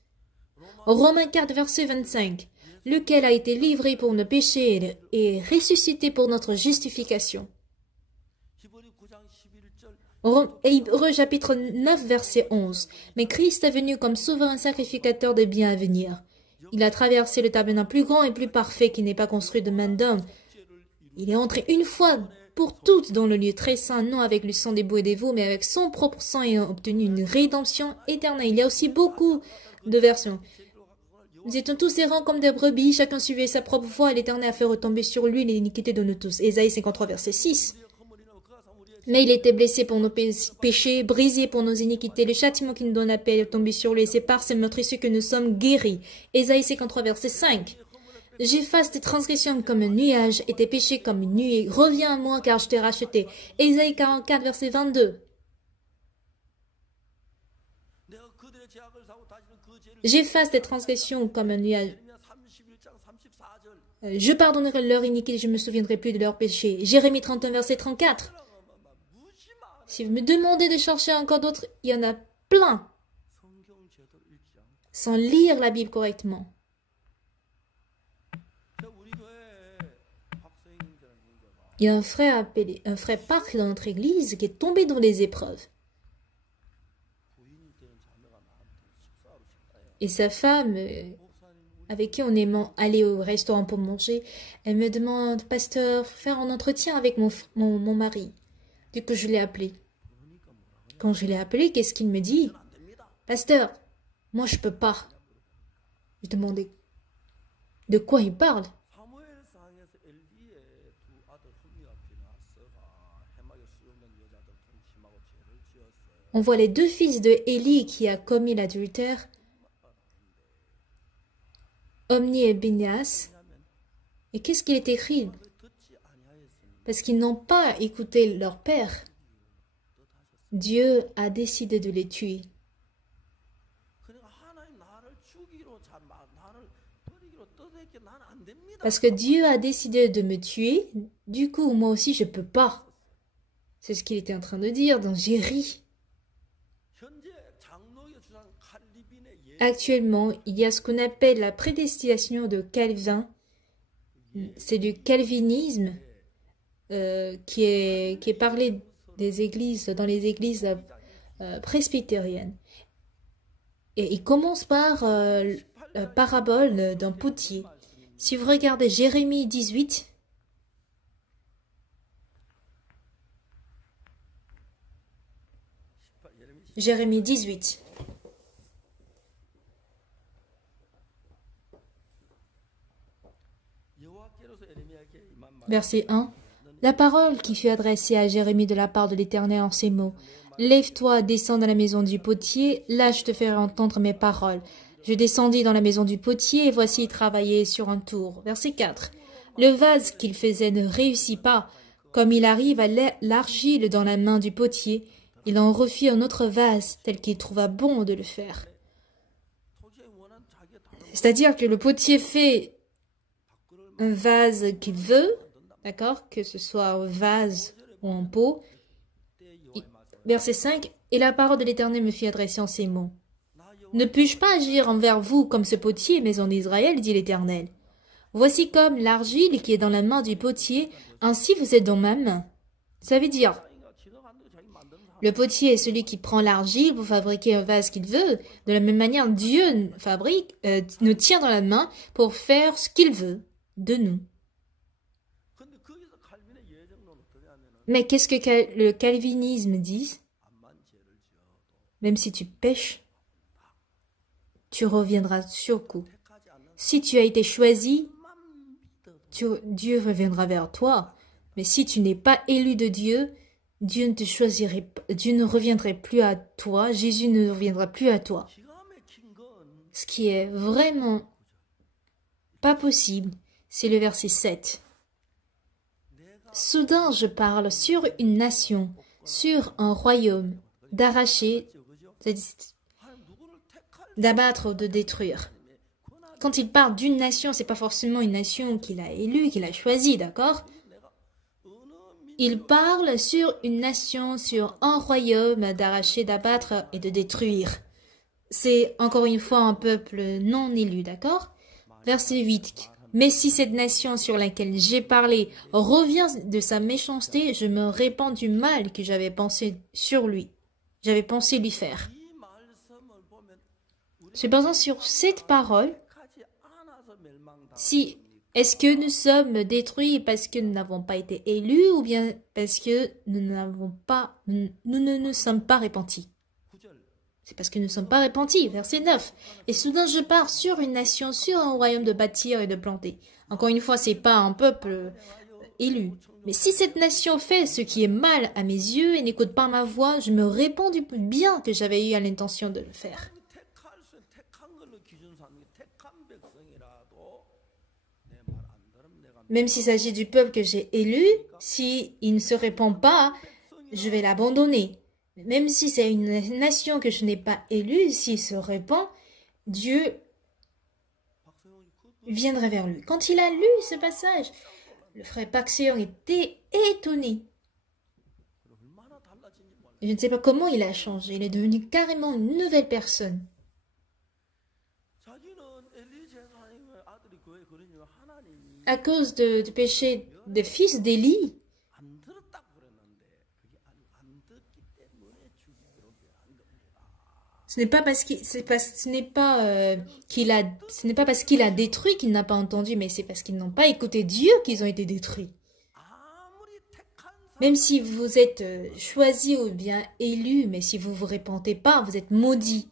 Romains 4, verset 25. Lequel a été livré pour nos péchés et ressuscité pour notre justification. Hébreux chapitre 9, verset 11. Mais Christ est venu comme souverain sacrificateur des biens à venir. Il a traversé le tabernacle plus grand et plus parfait qui n'est pas construit de main d'homme. Il est entré une fois pour toutes dans le lieu très saint, non avec le sang des boucs et des veaux, mais avec son propre sang et a obtenu une rédemption éternelle. Il y a aussi beaucoup de versions. Nous étions tous errants comme des brebis, chacun suivait sa propre voie, et l'Éternel a fait retomber sur lui l'iniquité de nous tous. Ésaïe 53, verset 6. Mais il était blessé pour nos péchés, brisé pour nos iniquités. Le châtiment qui nous donne la paix est tombé sur lui, et c'est par ses meurtrissures que nous sommes guéris. Ésaïe 53, verset 5. J'efface tes transgressions comme un nuage et tes péchés comme une nuée. Reviens à moi car je t'ai racheté. Ésaïe 44, verset 22. J'efface tes transgressions comme un nuage. Je pardonnerai leur iniquité, je ne me souviendrai plus de leurs péchés. Jérémie 31, verset 34. Si vous me demandez de chercher encore d'autres, il y en a plein. Sans lire la Bible correctement. Il y a un frère Park dans notre église qui est tombé dans les épreuves. Et sa femme, avec qui on est allé au restaurant pour manger, elle me demande, pasteur, faire un entretien avec mon mari. Du coup, je l'ai appelé. Quand je l'ai appelé, qu'est-ce qu'il me dit? Pasteur, moi je peux pas. Je demandais, de quoi il parle? On voit les deux fils de Élie qui a commis l'adultère, Omni et Binéas. Et qu'est-ce qu'il est écrit? Parce qu'ils n'ont pas écouté leur père. Dieu a décidé de les tuer. Parce que Dieu a décidé de me tuer, du coup, moi aussi, je ne peux pas. C'est ce qu'il était en train de dire dans Jérémie. Actuellement, il y a ce qu'on appelle la prédestination de Calvin. C'est du calvinisme qui est parlé des églises, dans les églises presbytériennes. Et il commence par la parabole d'un potier. Si vous regardez Jérémie 18, Jérémie 18. Verset 1. La parole qui fut adressée à Jérémie de la part de l'Éternel en ces mots. Lève-toi, descends dans la maison du potier, là je te ferai entendre mes paroles. Je descendis dans la maison du potier, et voici il travaillait sur un tour. Verset 4. Le vase qu'il faisait ne réussit pas. Comme il arrive à l'argile dans la main du potier, il en refit un autre vase, tel qu'il trouva bon de le faire. C'est-à-dire que le potier fait un vase qu'il veut, d'accord, que ce soit un vase ou un pot. Verset 5. Et la parole de l'Éternel me fit adresser en ces mots. Ne puis-je pas agir envers vous comme ce potier, mais en Israël, dit l'Éternel. Voici comme l'argile qui est dans la main du potier, ainsi vous êtes dans ma main. Ça veut dire, le potier est celui qui prend l'argile pour fabriquer un vase qu'il veut. De la même manière, Dieu nous tient dans la main pour faire ce qu'il veut de nous. Mais qu'est-ce que le calvinisme dit? Même si tu pèches, tu reviendras sur coup. Si tu as été choisi, Dieu reviendra vers toi. Mais si tu n'es pas élu de Dieu, Dieu ne te choisirait pas, Dieu ne reviendrait plus à toi, Jésus ne reviendra plus à toi. Ce qui est vraiment pas possible, c'est le verset 7. Soudain je parle sur une nation, sur un royaume, d'arracher d'abattre ou de détruire. Quand il parle d'une nation, c'est pas forcément une nation qu'il a élue, qu'il a choisie, d'accord? Il parle sur une nation, sur un royaume d'arracher, d'abattre et de détruire. C'est encore une fois un peuple non élu, d'accord? Verset 8. Mais si cette nation sur laquelle j'ai parlé revient de sa méchanceté, je me répands du mal que j'avais pensé sur lui. J'avais pensé lui faire. Se basant sur cette parole, est-ce que nous sommes détruits parce que nous n'avons pas été élus ou bien parce que nous ne nous sommes pas repentis? C'est parce que nous ne sommes pas repentis. Verset 9. Et soudain je pars sur une nation, sur un royaume de bâtir et de planter. Encore une fois, c'est pas un peuple élu. Mais si cette nation fait ce qui est mal à mes yeux et n'écoute pas ma voix, je me répands du bien que j'avais eu à l'intention de le faire. Même s'il s'agit du peuple que j'ai élu, s'il ne se répand pas, je vais l'abandonner. Même si c'est une nation que je n'ai pas élue, s'il se répand, Dieu viendrait vers lui. Quand il a lu ce passage, le frère Park Seong était étonné. Je ne sais pas comment il a changé. Il est devenu carrément une nouvelle personne. À cause du péché des fils d'Élie, ce n'est pas parce qu'il a détruit qu'il n'a pas entendu, mais c'est parce qu'ils n'ont pas écouté Dieu qu'ils ont été détruits. Même si vous êtes choisi ou bien élu, mais si vous ne vous répentez pas, vous êtes maudit.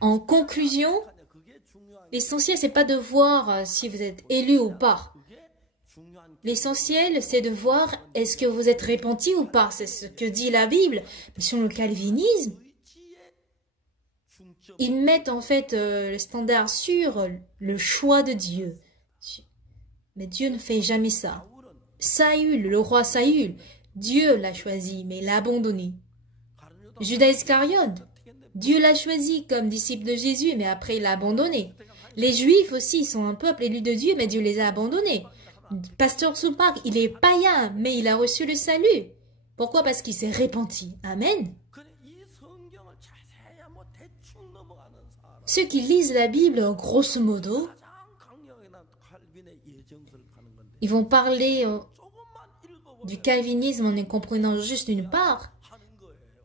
En conclusion, l'essentiel, c'est pas de voir si vous êtes élu ou pas. L'essentiel, c'est de voir est-ce que vous êtes repenti ou pas. C'est ce que dit la Bible. Mais sur le calvinisme, ils mettent en fait le standard sur le choix de Dieu. Mais Dieu ne fait jamais ça. Saül, le roi Saül, Dieu l'a choisi, mais il l'a abandonné. Judas Iscariote, Dieu l'a choisi comme disciple de Jésus, mais après il l'a abandonné. Les Juifs aussi sont un peuple élu de Dieu, mais Dieu les a abandonnés. Pasteur Soupak, il est païen, mais il a reçu le salut. Pourquoi? Parce qu'il s'est repenti. Amen. Ceux qui lisent la Bible, grosso modo, ils vont parler du calvinisme en ne comprenant juste une part.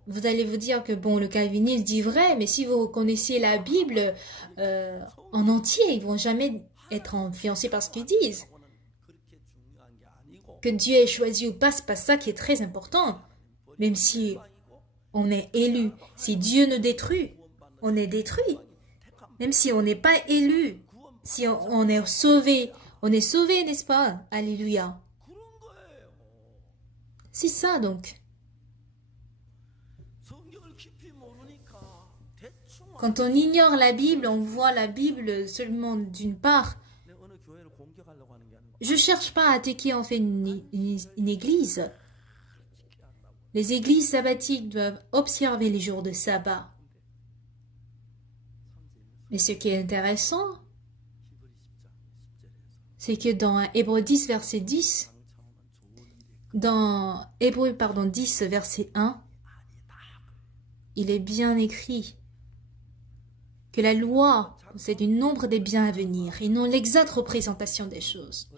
Vous allez vous dire que bon, le calvinisme dit vrai, mais si vous connaissiez la Bible en entier, ils vont jamais être influencés par ce qu'ils disent. Que Dieu ait choisi ou pas, c'est pas ça qui est très important. Même si on est élu, si Dieu nous détruit, on est détruit. Même si on n'est pas élu, si on est sauvé, n'est-ce pas? Alléluia. C'est ça donc. Quand on ignore la Bible, on voit la Bible seulement d'une part. Je ne cherche pas à attaquer en fait une église. Les églises sabbatiques doivent observer les jours de sabbat. Mais ce qui est intéressant, c'est que dans Hébreux 10, verset 10, dans Hébreux 10, verset 1, il est bien écrit que la loi possède une nombre des biens à venir et non l'exacte représentation des choses.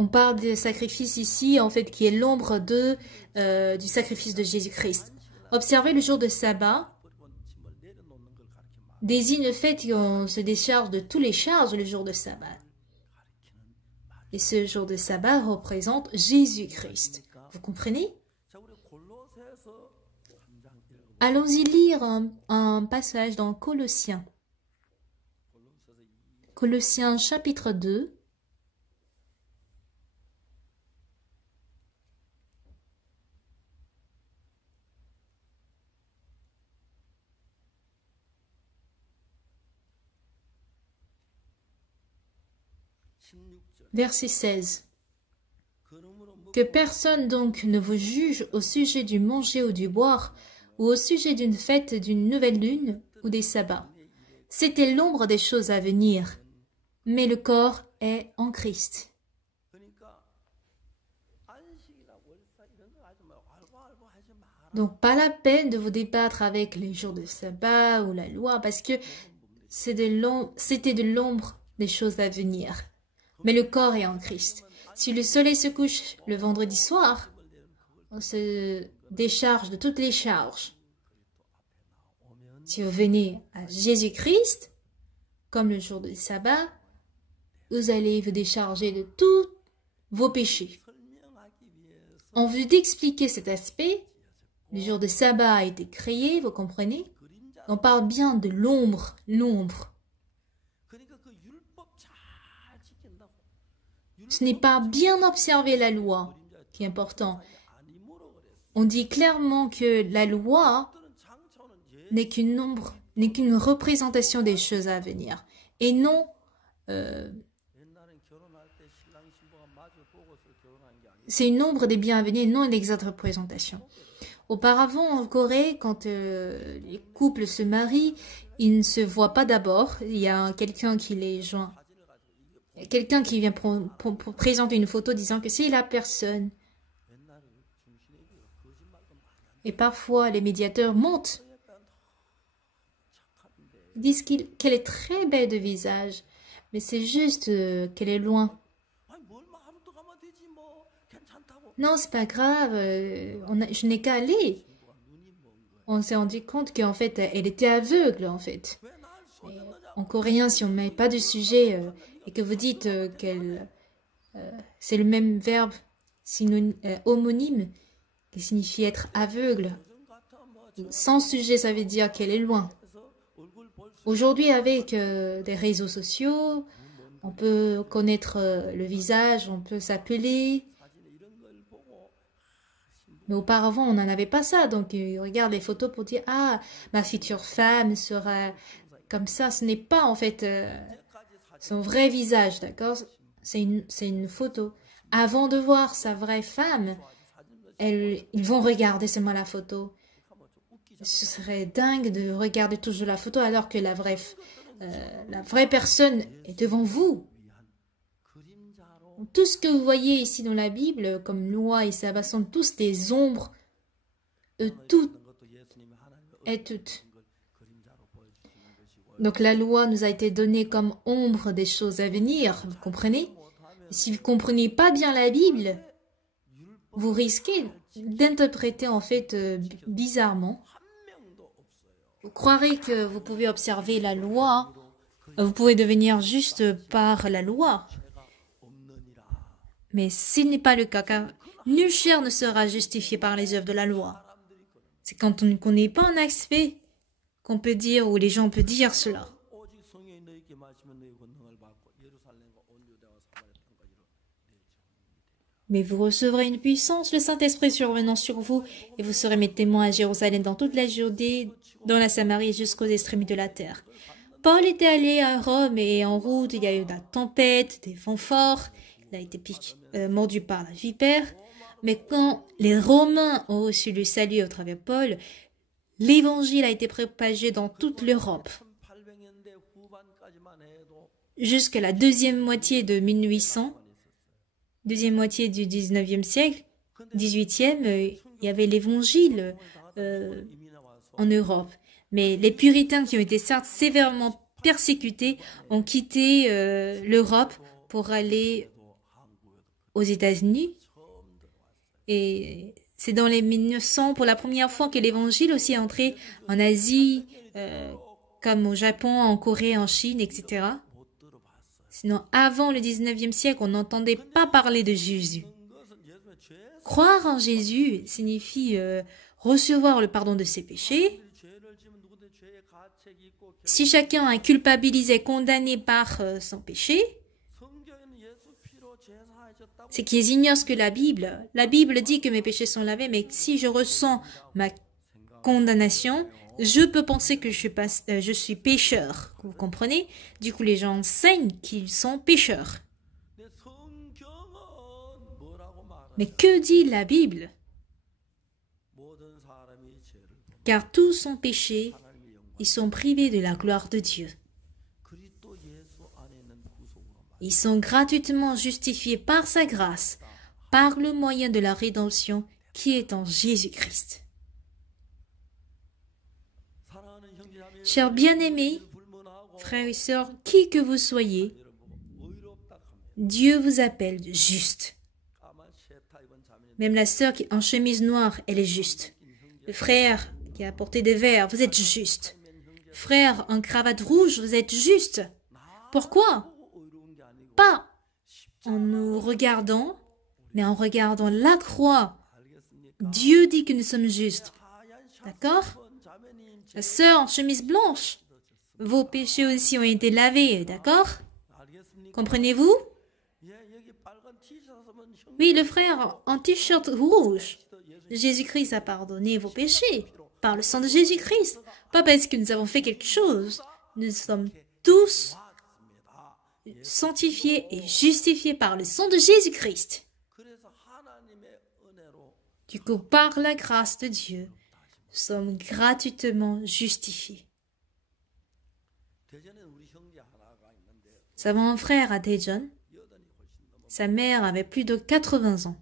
On parle de sacrifice ici, en fait, qui est l'ombre du sacrifice de Jésus-Christ. Observer le jour de sabbat désigne le fait qu'on se décharge de tous les charges le jour de sabbat. Et ce jour de sabbat représente Jésus-Christ. Vous comprenez? Allons-y lire un passage dans Colossiens. Colossiens chapitre 2. Verset 16. Que personne donc ne vous juge au sujet du manger ou du boire, ou au sujet d'une fête, d'une nouvelle lune ou des sabbats. C'était l'ombre des choses à venir, mais le corps est en Christ. Donc, pas la peine de vous débattre avec les jours de sabbat ou la loi, parce que c'était de l'ombre des choses à venir. Mais le corps est en Christ. Si le soleil se couche le vendredi soir, on se décharge de toutes les charges. Si vous venez à Jésus-Christ, comme le jour du sabbat, vous allez vous décharger de tous vos péchés. En vue d'expliquer cet aspect, le jour de sabbat a été créé, vous comprenez? On parle bien de l'ombre, l'ombre. Ce n'est pas bien observer la loi qui est important. On dit clairement que la loi n'est qu'une ombre, n'est qu'une représentation des choses à venir. Et non, c'est une ombre des biens à venir, non une exacte représentation. Auparavant, en Corée, quand les couples se marient, ils ne se voient pas d'abord. Il y a quelqu'un qui les joint. Quelqu'un qui vient pour présenter une photo disant que c'est la personne. Et parfois, les médiateurs montent. Ils disent qu'elle est très belle de visage, mais c'est juste qu'elle est loin. Non, c'est pas grave, je n'ai qu'à aller. On s'est rendu compte qu'en fait, elle était aveugle, en fait. Et en coréen, si on ne met pas de sujet et que vous dites c'est le même verbe homonyme qui signifie être aveugle. Sans sujet, ça veut dire qu'elle est loin. Aujourd'hui, avec des réseaux sociaux, on peut connaître le visage, on peut s'appeler. Mais auparavant, on n'en avait pas ça. Donc, ils regardent les photos pour dire « Ah, ma future femme sera comme ça. » Ce n'est pas, en fait, son vrai visage, d'accord? C'est une photo. Avant de voir sa vraie femme, ils vont regarder seulement la photo. Ce serait dingue de regarder toujours la photo alors que la vraie personne est devant vous. Tout ce que vous voyez ici dans la Bible, comme loi et sabbat, sont tous des ombres, tout et toutes. Donc la loi nous a été donnée comme ombre des choses à venir, vous comprenez? Si vous ne comprenez pas bien la Bible, vous risquez d'interpréter en fait bizarrement. Vous croirez que vous pouvez observer la loi, vous pouvez devenir juste par la loi. Mais ce n'est pas le cas, car nul chair ne sera justifié par les œuvres de la loi. C'est quand on ne connaît pas un aspect qu'on peut dire, ou les gens peuvent dire cela. Mais vous recevrez une puissance, le Saint-Esprit survenant sur vous, et vous serez mes témoins à Jérusalem, dans toute la Judée, dans la Samarie, jusqu'aux extrémités de la terre. Paul était allé à Rome, et en route, il y a eu de la tempête, des vents forts. Il a été mordu par la vipère. Mais quand les Romains ont reçu le salut au travers de Paul, l'évangile a été propagé dans toute l'Europe. Jusqu'à la deuxième moitié de 1800, deuxième moitié du 19e siècle, 18e, il y avait l'évangile en Europe. Mais les puritains qui ont été certes sévèrement persécutés ont quitté l'Europe pour aller aux États-Unis. Et c'est dans les 1900 pour la première fois que l'évangile aussi est entré en Asie, comme au Japon, en Corée, en Chine, etc. Sinon, avant le 19e siècle, on n'entendait pas parler de Jésus. Croire en Jésus signifie recevoir le pardon de ses péchés. Si chacun est culpabilisé, condamné par son péché, c'est qu'ils ignorent ce que la Bible dit que mes péchés sont lavés, mais si je ressens ma condamnation, je peux penser que je suis pécheur. Vous comprenez? Du coup, les gens enseignent qu'ils sont pécheurs. Mais que dit la Bible? Car tous sont péchés et sont privés de la gloire de Dieu. Ils sont gratuitement justifiés par sa grâce, par le moyen de la rédemption qui est en Jésus-Christ. Chers bien-aimés, frères et sœurs, qui que vous soyez, Dieu vous appelle juste. Même la sœur qui est en chemise noire, elle est juste. Le frère qui a porté des verres, vous êtes juste. Frère en cravate rouge, vous êtes juste. Pourquoi? Pas en nous regardant, mais en regardant la croix. Dieu dit que nous sommes justes. D'accord? La sœur en chemise blanche, vos péchés aussi ont été lavés, d'accord? Comprenez-vous? Oui, le frère en t-shirt rouge. Jésus-Christ a pardonné vos péchés par le sang de Jésus-Christ. Pas parce que nous avons fait quelque chose. Nous sommes tous sanctifiés et justifiés par le sang de Jésus-Christ. Du coup, par la grâce de Dieu, nous sommes gratuitement justifiés. Nous avons un frère à Daejeon. Sa mère avait plus de 80 ans.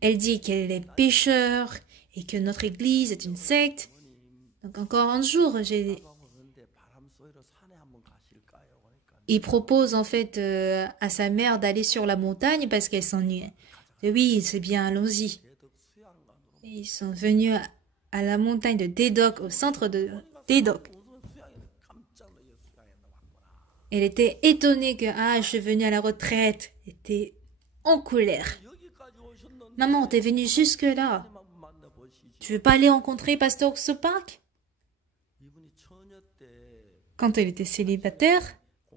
Elle dit qu'elle est pécheur et que notre église est une secte. Donc encore un jour, il propose en fait à sa mère d'aller sur la montagne parce qu'elle s'ennuie. Oui, c'est bien, allons-y. Ils sont venus à la montagne de Daedok, au centre de Daedok. Elle était étonnée que je suis venue à la retraite. Elle était en colère. Maman, t'es venue jusque-là. Tu veux pas aller rencontrer Pasteur Oxopak? Quand elle était célibataire,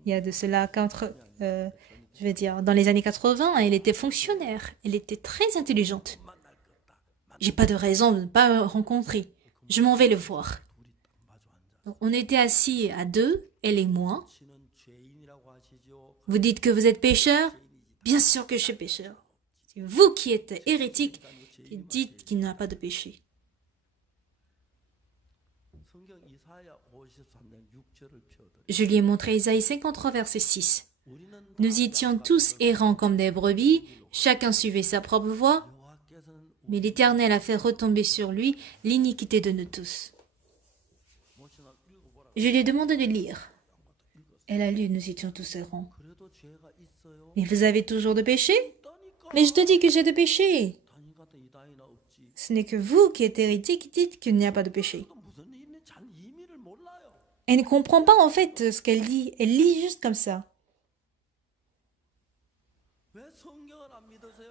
il y a de cela dans les années 80, elle était fonctionnaire. Elle était très intelligente. J'ai pas de raison de ne pas le rencontrer. Je m'en vais le voir. Donc, on était assis à deux, elle et moi. Vous dites que vous êtes pécheur? Bien sûr que je suis pécheur. C'est vous qui êtes hérétique et dites qu'il n'y a pas de péché. Je lui ai montré Isaïe 53, verset 6. Nous étions tous errants comme des brebis, chacun suivait sa propre voie, mais l'Éternel a fait retomber sur lui l'iniquité de nous tous. Je lui ai demandé de lire. Elle a lu, nous étions tous errants. Mais vous avez toujours de péché? Mais je te dis que j'ai de péché. Ce n'est que vous qui êtes hérétique qui dites qu'il n'y a pas de péché. Elle ne comprend pas en fait ce qu'elle lit. Elle lit juste comme ça.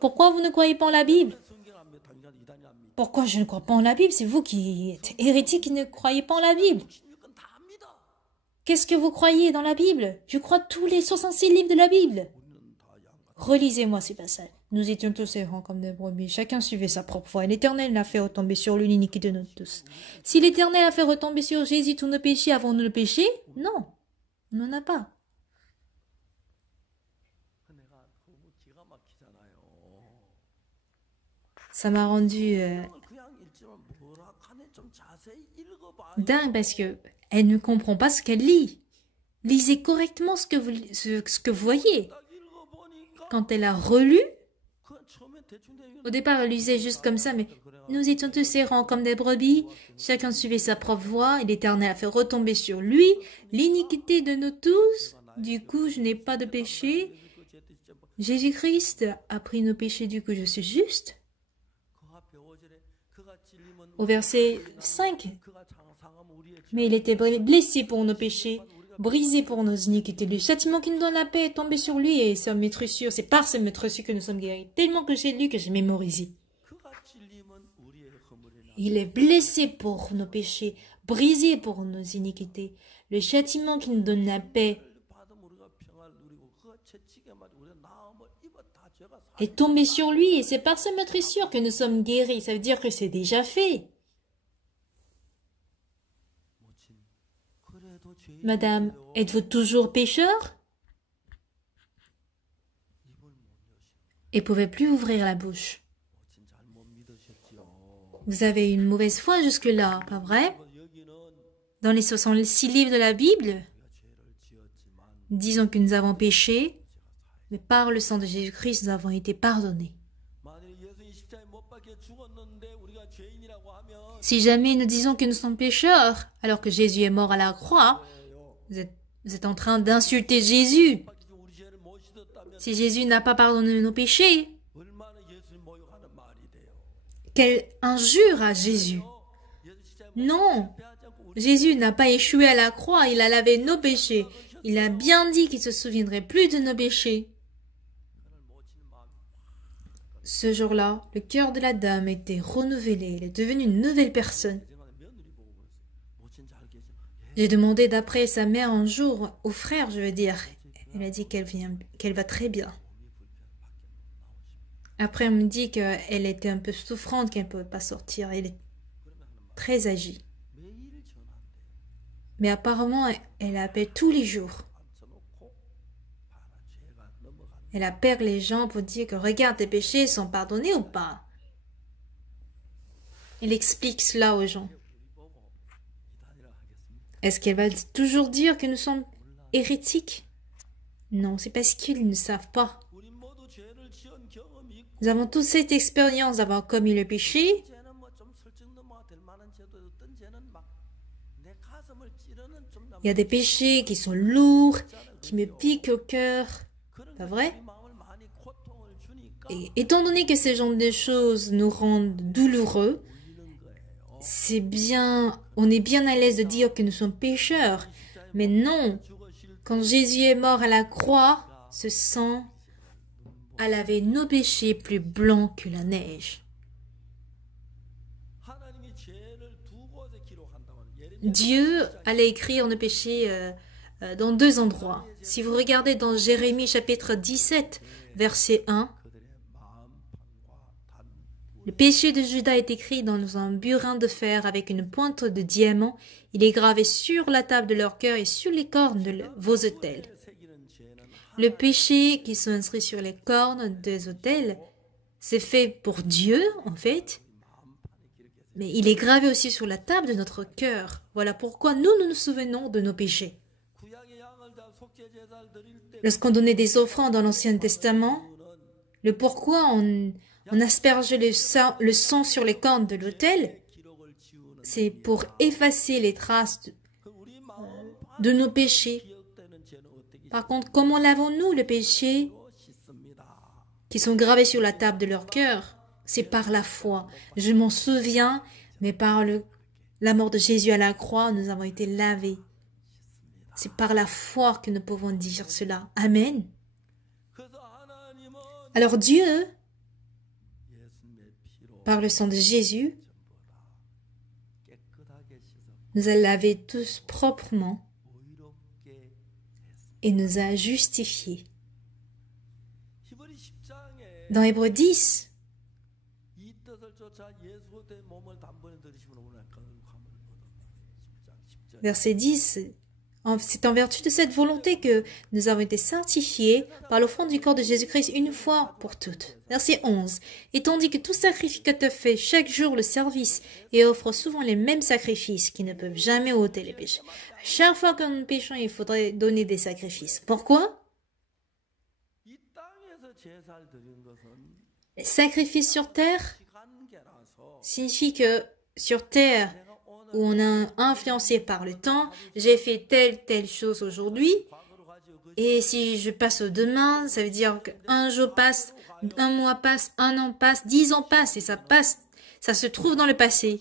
Pourquoi vous ne croyez pas en la Bible? Pourquoi je ne crois pas en la Bible? C'est vous qui êtes hérétique qui ne croyez pas en la Bible. Qu'est-ce que vous croyez dans la Bible? Je crois tous les 66 livres de la Bible. Relisez-moi ces passages. Nous étions tous errants comme des brebis. Chacun suivait sa propre voie. Et l'Éternel l'a fait retomber sur lui l'iniquité de nous tous. Si l'Éternel a fait retomber sur Jésus tous nos péchés, avons-nous le péché? Non, on n'en a pas. Ça m'a rendu dingue parce que elle ne comprend pas ce qu'elle lit. Lisez correctement ce que vous voyez. Quand elle a relu, au départ elle lisait juste comme ça, mais nous étions tous errants comme des brebis, chacun suivait sa propre voie, et l'Éternel a fait retomber sur lui l'iniquité de nous tous. Du coup, je n'ai pas de péché. Jésus-Christ a pris nos péchés, du coup je suis juste. Au verset 5, mais il était blessé pour nos péchés, brisé pour nos iniquités. Le châtiment qui nous donne la paix est tombé sur lui et c'est mes sûrs. C'est par ces sûrs que nous sommes guéris. Tellement que j'ai lu que j'ai mémorisé. Il est blessé pour nos péchés, brisé pour nos iniquités. Le châtiment qui nous donne la paix est tombé sur lui et c'est par ces sûrs que nous sommes guéris. Ça veut dire que c'est déjà fait. Madame, êtes-vous toujours pécheur? et ne pouvait plus ouvrir la bouche. Vous avez une mauvaise foi jusque-là, pas vrai? Dans les 66 livres de la Bible, disons que nous avons péché, mais par le sang de Jésus-Christ, nous avons été pardonnés. Si jamais nous disons que nous sommes pécheurs, alors que Jésus est mort à la croix, vous êtes en train d'insulter Jésus. Si Jésus n'a pas pardonné nos péchés, quelle injure à Jésus! Non, Jésus n'a pas échoué à la croix, il a lavé nos péchés. Il a bien dit qu'il ne se souviendrait plus de nos péchés. Ce jour-là, le cœur de la dame était renouvelé, elle est devenue une nouvelle personne. J'ai demandé d'après sa mère un jour, au frère je veux dire, elle a dit qu'elle va très bien. Après, elle me dit qu'elle était un peu souffrante, qu'elle ne pouvait pas sortir. Elle est très âgée. Mais apparemment, elle appelle tous les jours. Elle appelle les gens pour dire que regarde, tes péchés sont pardonnés ou pas. Elle explique cela aux gens. Est-ce qu'elle va toujours dire que nous sommes hérétiques? Non, c'est parce qu'ils ne savent pas. Nous avons toute cette expérience d'avoir commis le péché. Il y a des péchés qui sont lourds, qui me piquent au cœur. Pas vrai? Et étant donné que ces genres de choses nous rendent douloureux, on est bien à l'aise de dire que nous sommes pécheurs. Mais non, quand Jésus est mort à la croix, ce sang a lavé nos péchés plus blancs que la neige. Dieu allait écrire nos péchés dans 2 endroits. Si vous regardez dans Jérémie chapitre 17, verset 1, le péché de Juda est écrit dans un burin de fer avec une pointe de diamant. Il est gravé sur la table de leur cœur et sur les cornes de vos autels. Le péché qui sont inscrits sur les cornes des autels, c'est fait pour Dieu, en fait. Mais il est gravé aussi sur la table de notre cœur. Voilà pourquoi nous nous souvenons de nos péchés. Lorsqu'on donnait des offrandes dans l'Ancien Testament, le pourquoi on aspergeait le sang sur les cornes de l'autel, c'est pour effacer les traces de nos péchés. Par contre, comment lavons-nous le péché qui sont gravés sur la table de leur cœur? C'est par la foi. Je m'en souviens, mais par la mort de Jésus à la croix, nous avons été lavés. C'est par la foi que nous pouvons dire cela. Amen. Alors Dieu, par le sang de Jésus, nous a lavés tous proprement et nous a justifiés. Dans Hébreux 10, verset 10, c'est en vertu de cette volonté que nous avons été sanctifiés par l'offrande du corps de Jésus-Christ une fois pour toutes. Verset 11. Et tandis que tout sacrificateur fait chaque jour le service et offre souvent les mêmes sacrifices qui ne peuvent jamais ôter les péchés. Chaque fois que nous péchons, il faudrait donner des sacrifices. Pourquoi? Les sacrifices sur terre signifie que sur terre, où on est influencé par le temps, j'ai fait telle chose aujourd'hui, et si je passe au demain, ça veut dire qu'un jour passe, un mois passe, un an passe, 10 ans passent, et ça se trouve dans le passé.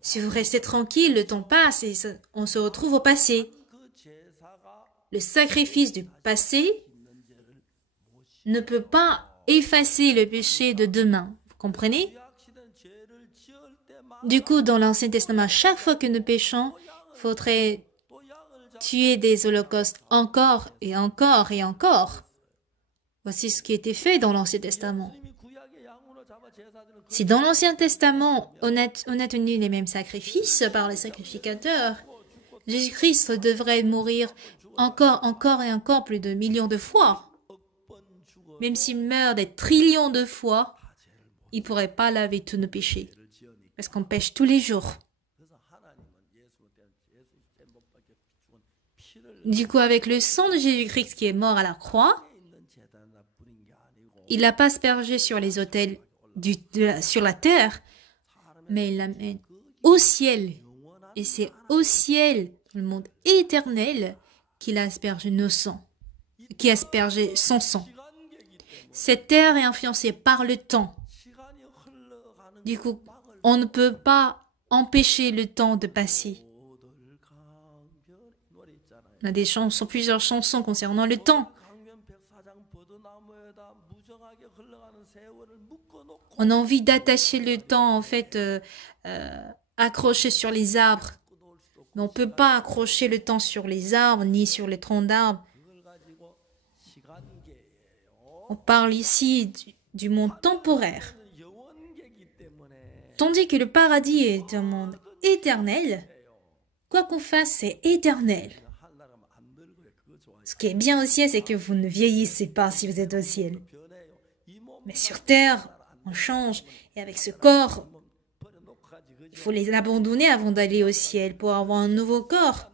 Si vous restez tranquille, le temps passe, et on se retrouve au passé. Le sacrifice du passé ne peut pas effacer le péché de demain. Vous comprenez? Du coup, dans l'Ancien Testament, chaque fois que nous péchons, il faudrait tuer des holocaustes encore et encore et encore. Voici ce qui était fait dans l'Ancien Testament. Si dans l'Ancien Testament, on a tenu les mêmes sacrifices par les sacrificateurs, Jésus-Christ devrait mourir encore et encore plus de millions de fois. Même s'il meurt des trillions de fois, il ne pourrait pas laver tous nos péchés. Parce qu'on pêche tous les jours. Du coup, avec le sang de Jésus-Christ qui est mort à la croix, il l'a pas aspergé sur les autels sur la terre, mais il l'amène au ciel. Et c'est au ciel, dans le monde éternel, qu'il a aspergé nos sangs, qui a aspergé son sang. Cette terre est influencée par le temps. Du coup, on ne peut pas empêcher le temps de passer. On a plusieurs chansons concernant le temps. On a envie d'attacher le temps, en fait, accroché sur les arbres. Mais on ne peut pas accrocher le temps sur les arbres, ni sur les troncs d'arbres. On parle ici du monde temporaire. Tandis que le paradis est un monde éternel, quoi qu'on fasse, c'est éternel. Ce qui est bien au ciel, c'est que vous ne vieillissez pas si vous êtes au ciel. Mais sur terre, on change. Et avec ce corps, il faut les abandonner avant d'aller au ciel pour avoir un nouveau corps.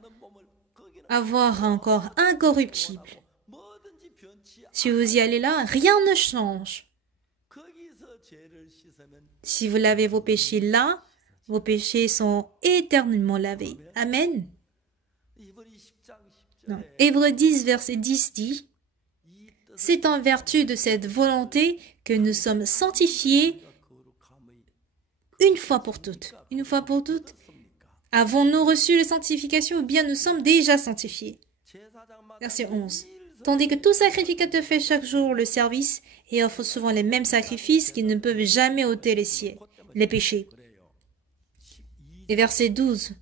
Avoir un corps incorruptible. Si vous y allez là, rien ne change. Si vous lavez vos péchés là, vos péchés sont éternellement lavés. Amen. Hébreux 10, verset 10 dit, « C'est en vertu de cette volonté que nous sommes sanctifiés une fois pour toutes. » Une fois pour toutes. Avons-nous reçu la sanctification ou bien nous sommes déjà sanctifiés? Verset 11. Tandis que tout sacrificateur fait chaque jour le service et offre souvent les mêmes sacrifices qui ne peuvent jamais ôter les péchés. Et verset 12.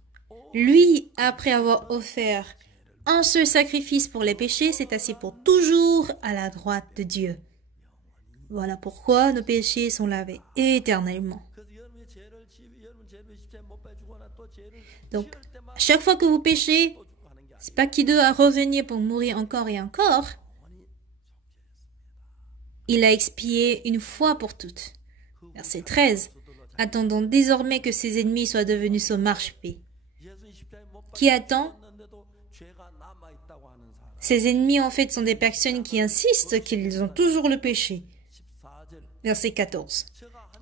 Lui, après avoir offert un seul sacrifice pour les péchés, s'est assis pour toujours à la droite de Dieu. Voilà pourquoi nos péchés sont lavés éternellement. Donc, à chaque fois que vous péchez, c'est pas qu'il doit revenir pour mourir encore et encore. Il a expié une fois pour toutes. Verset 13. Attendons désormais que ses ennemis soient devenus son marchepied. Qui attend? Ses ennemis, en fait, sont des personnes qui insistent qu'ils ont toujours le péché. Verset 14.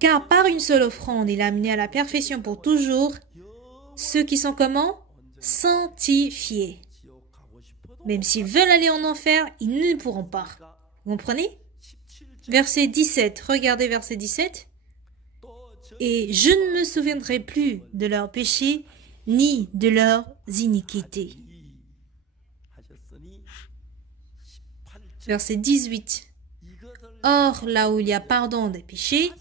Car par une seule offrande, il a amené à la perfection pour toujours ceux qui sont comment? Sanctifiés. Même s'ils veulent aller en enfer, ils ne pourront pas. Vous comprenez? Verset 17. Regardez verset 17. Et je ne me souviendrai plus de leurs péchés, ni de leurs iniquités. Verset 18. Or, là où il y a pardon des péchés,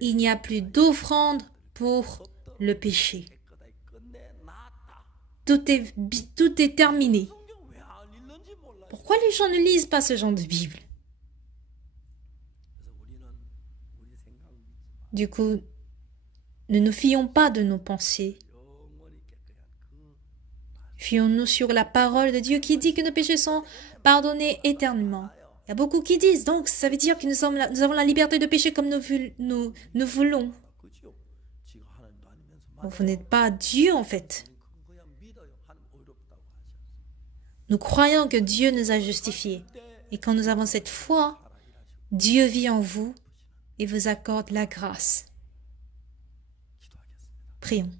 il n'y a plus d'offrande pour le péché. Tout est terminé. Pourquoi les gens ne lisent pas ce genre de Bible? Du coup, ne nous fions pas de nos pensées. Fions-nous sur la parole de Dieu qui dit que nos péchés sont pardonnés éternellement. Il y a beaucoup qui disent, donc ça veut dire que nous avons la liberté de pécher comme nous voulons. Bon, vous n'êtes pas Dieu en fait. Nous croyons que Dieu nous a justifiés. Et quand nous avons cette foi, Dieu vit en vous et vous accorde la grâce. Prions.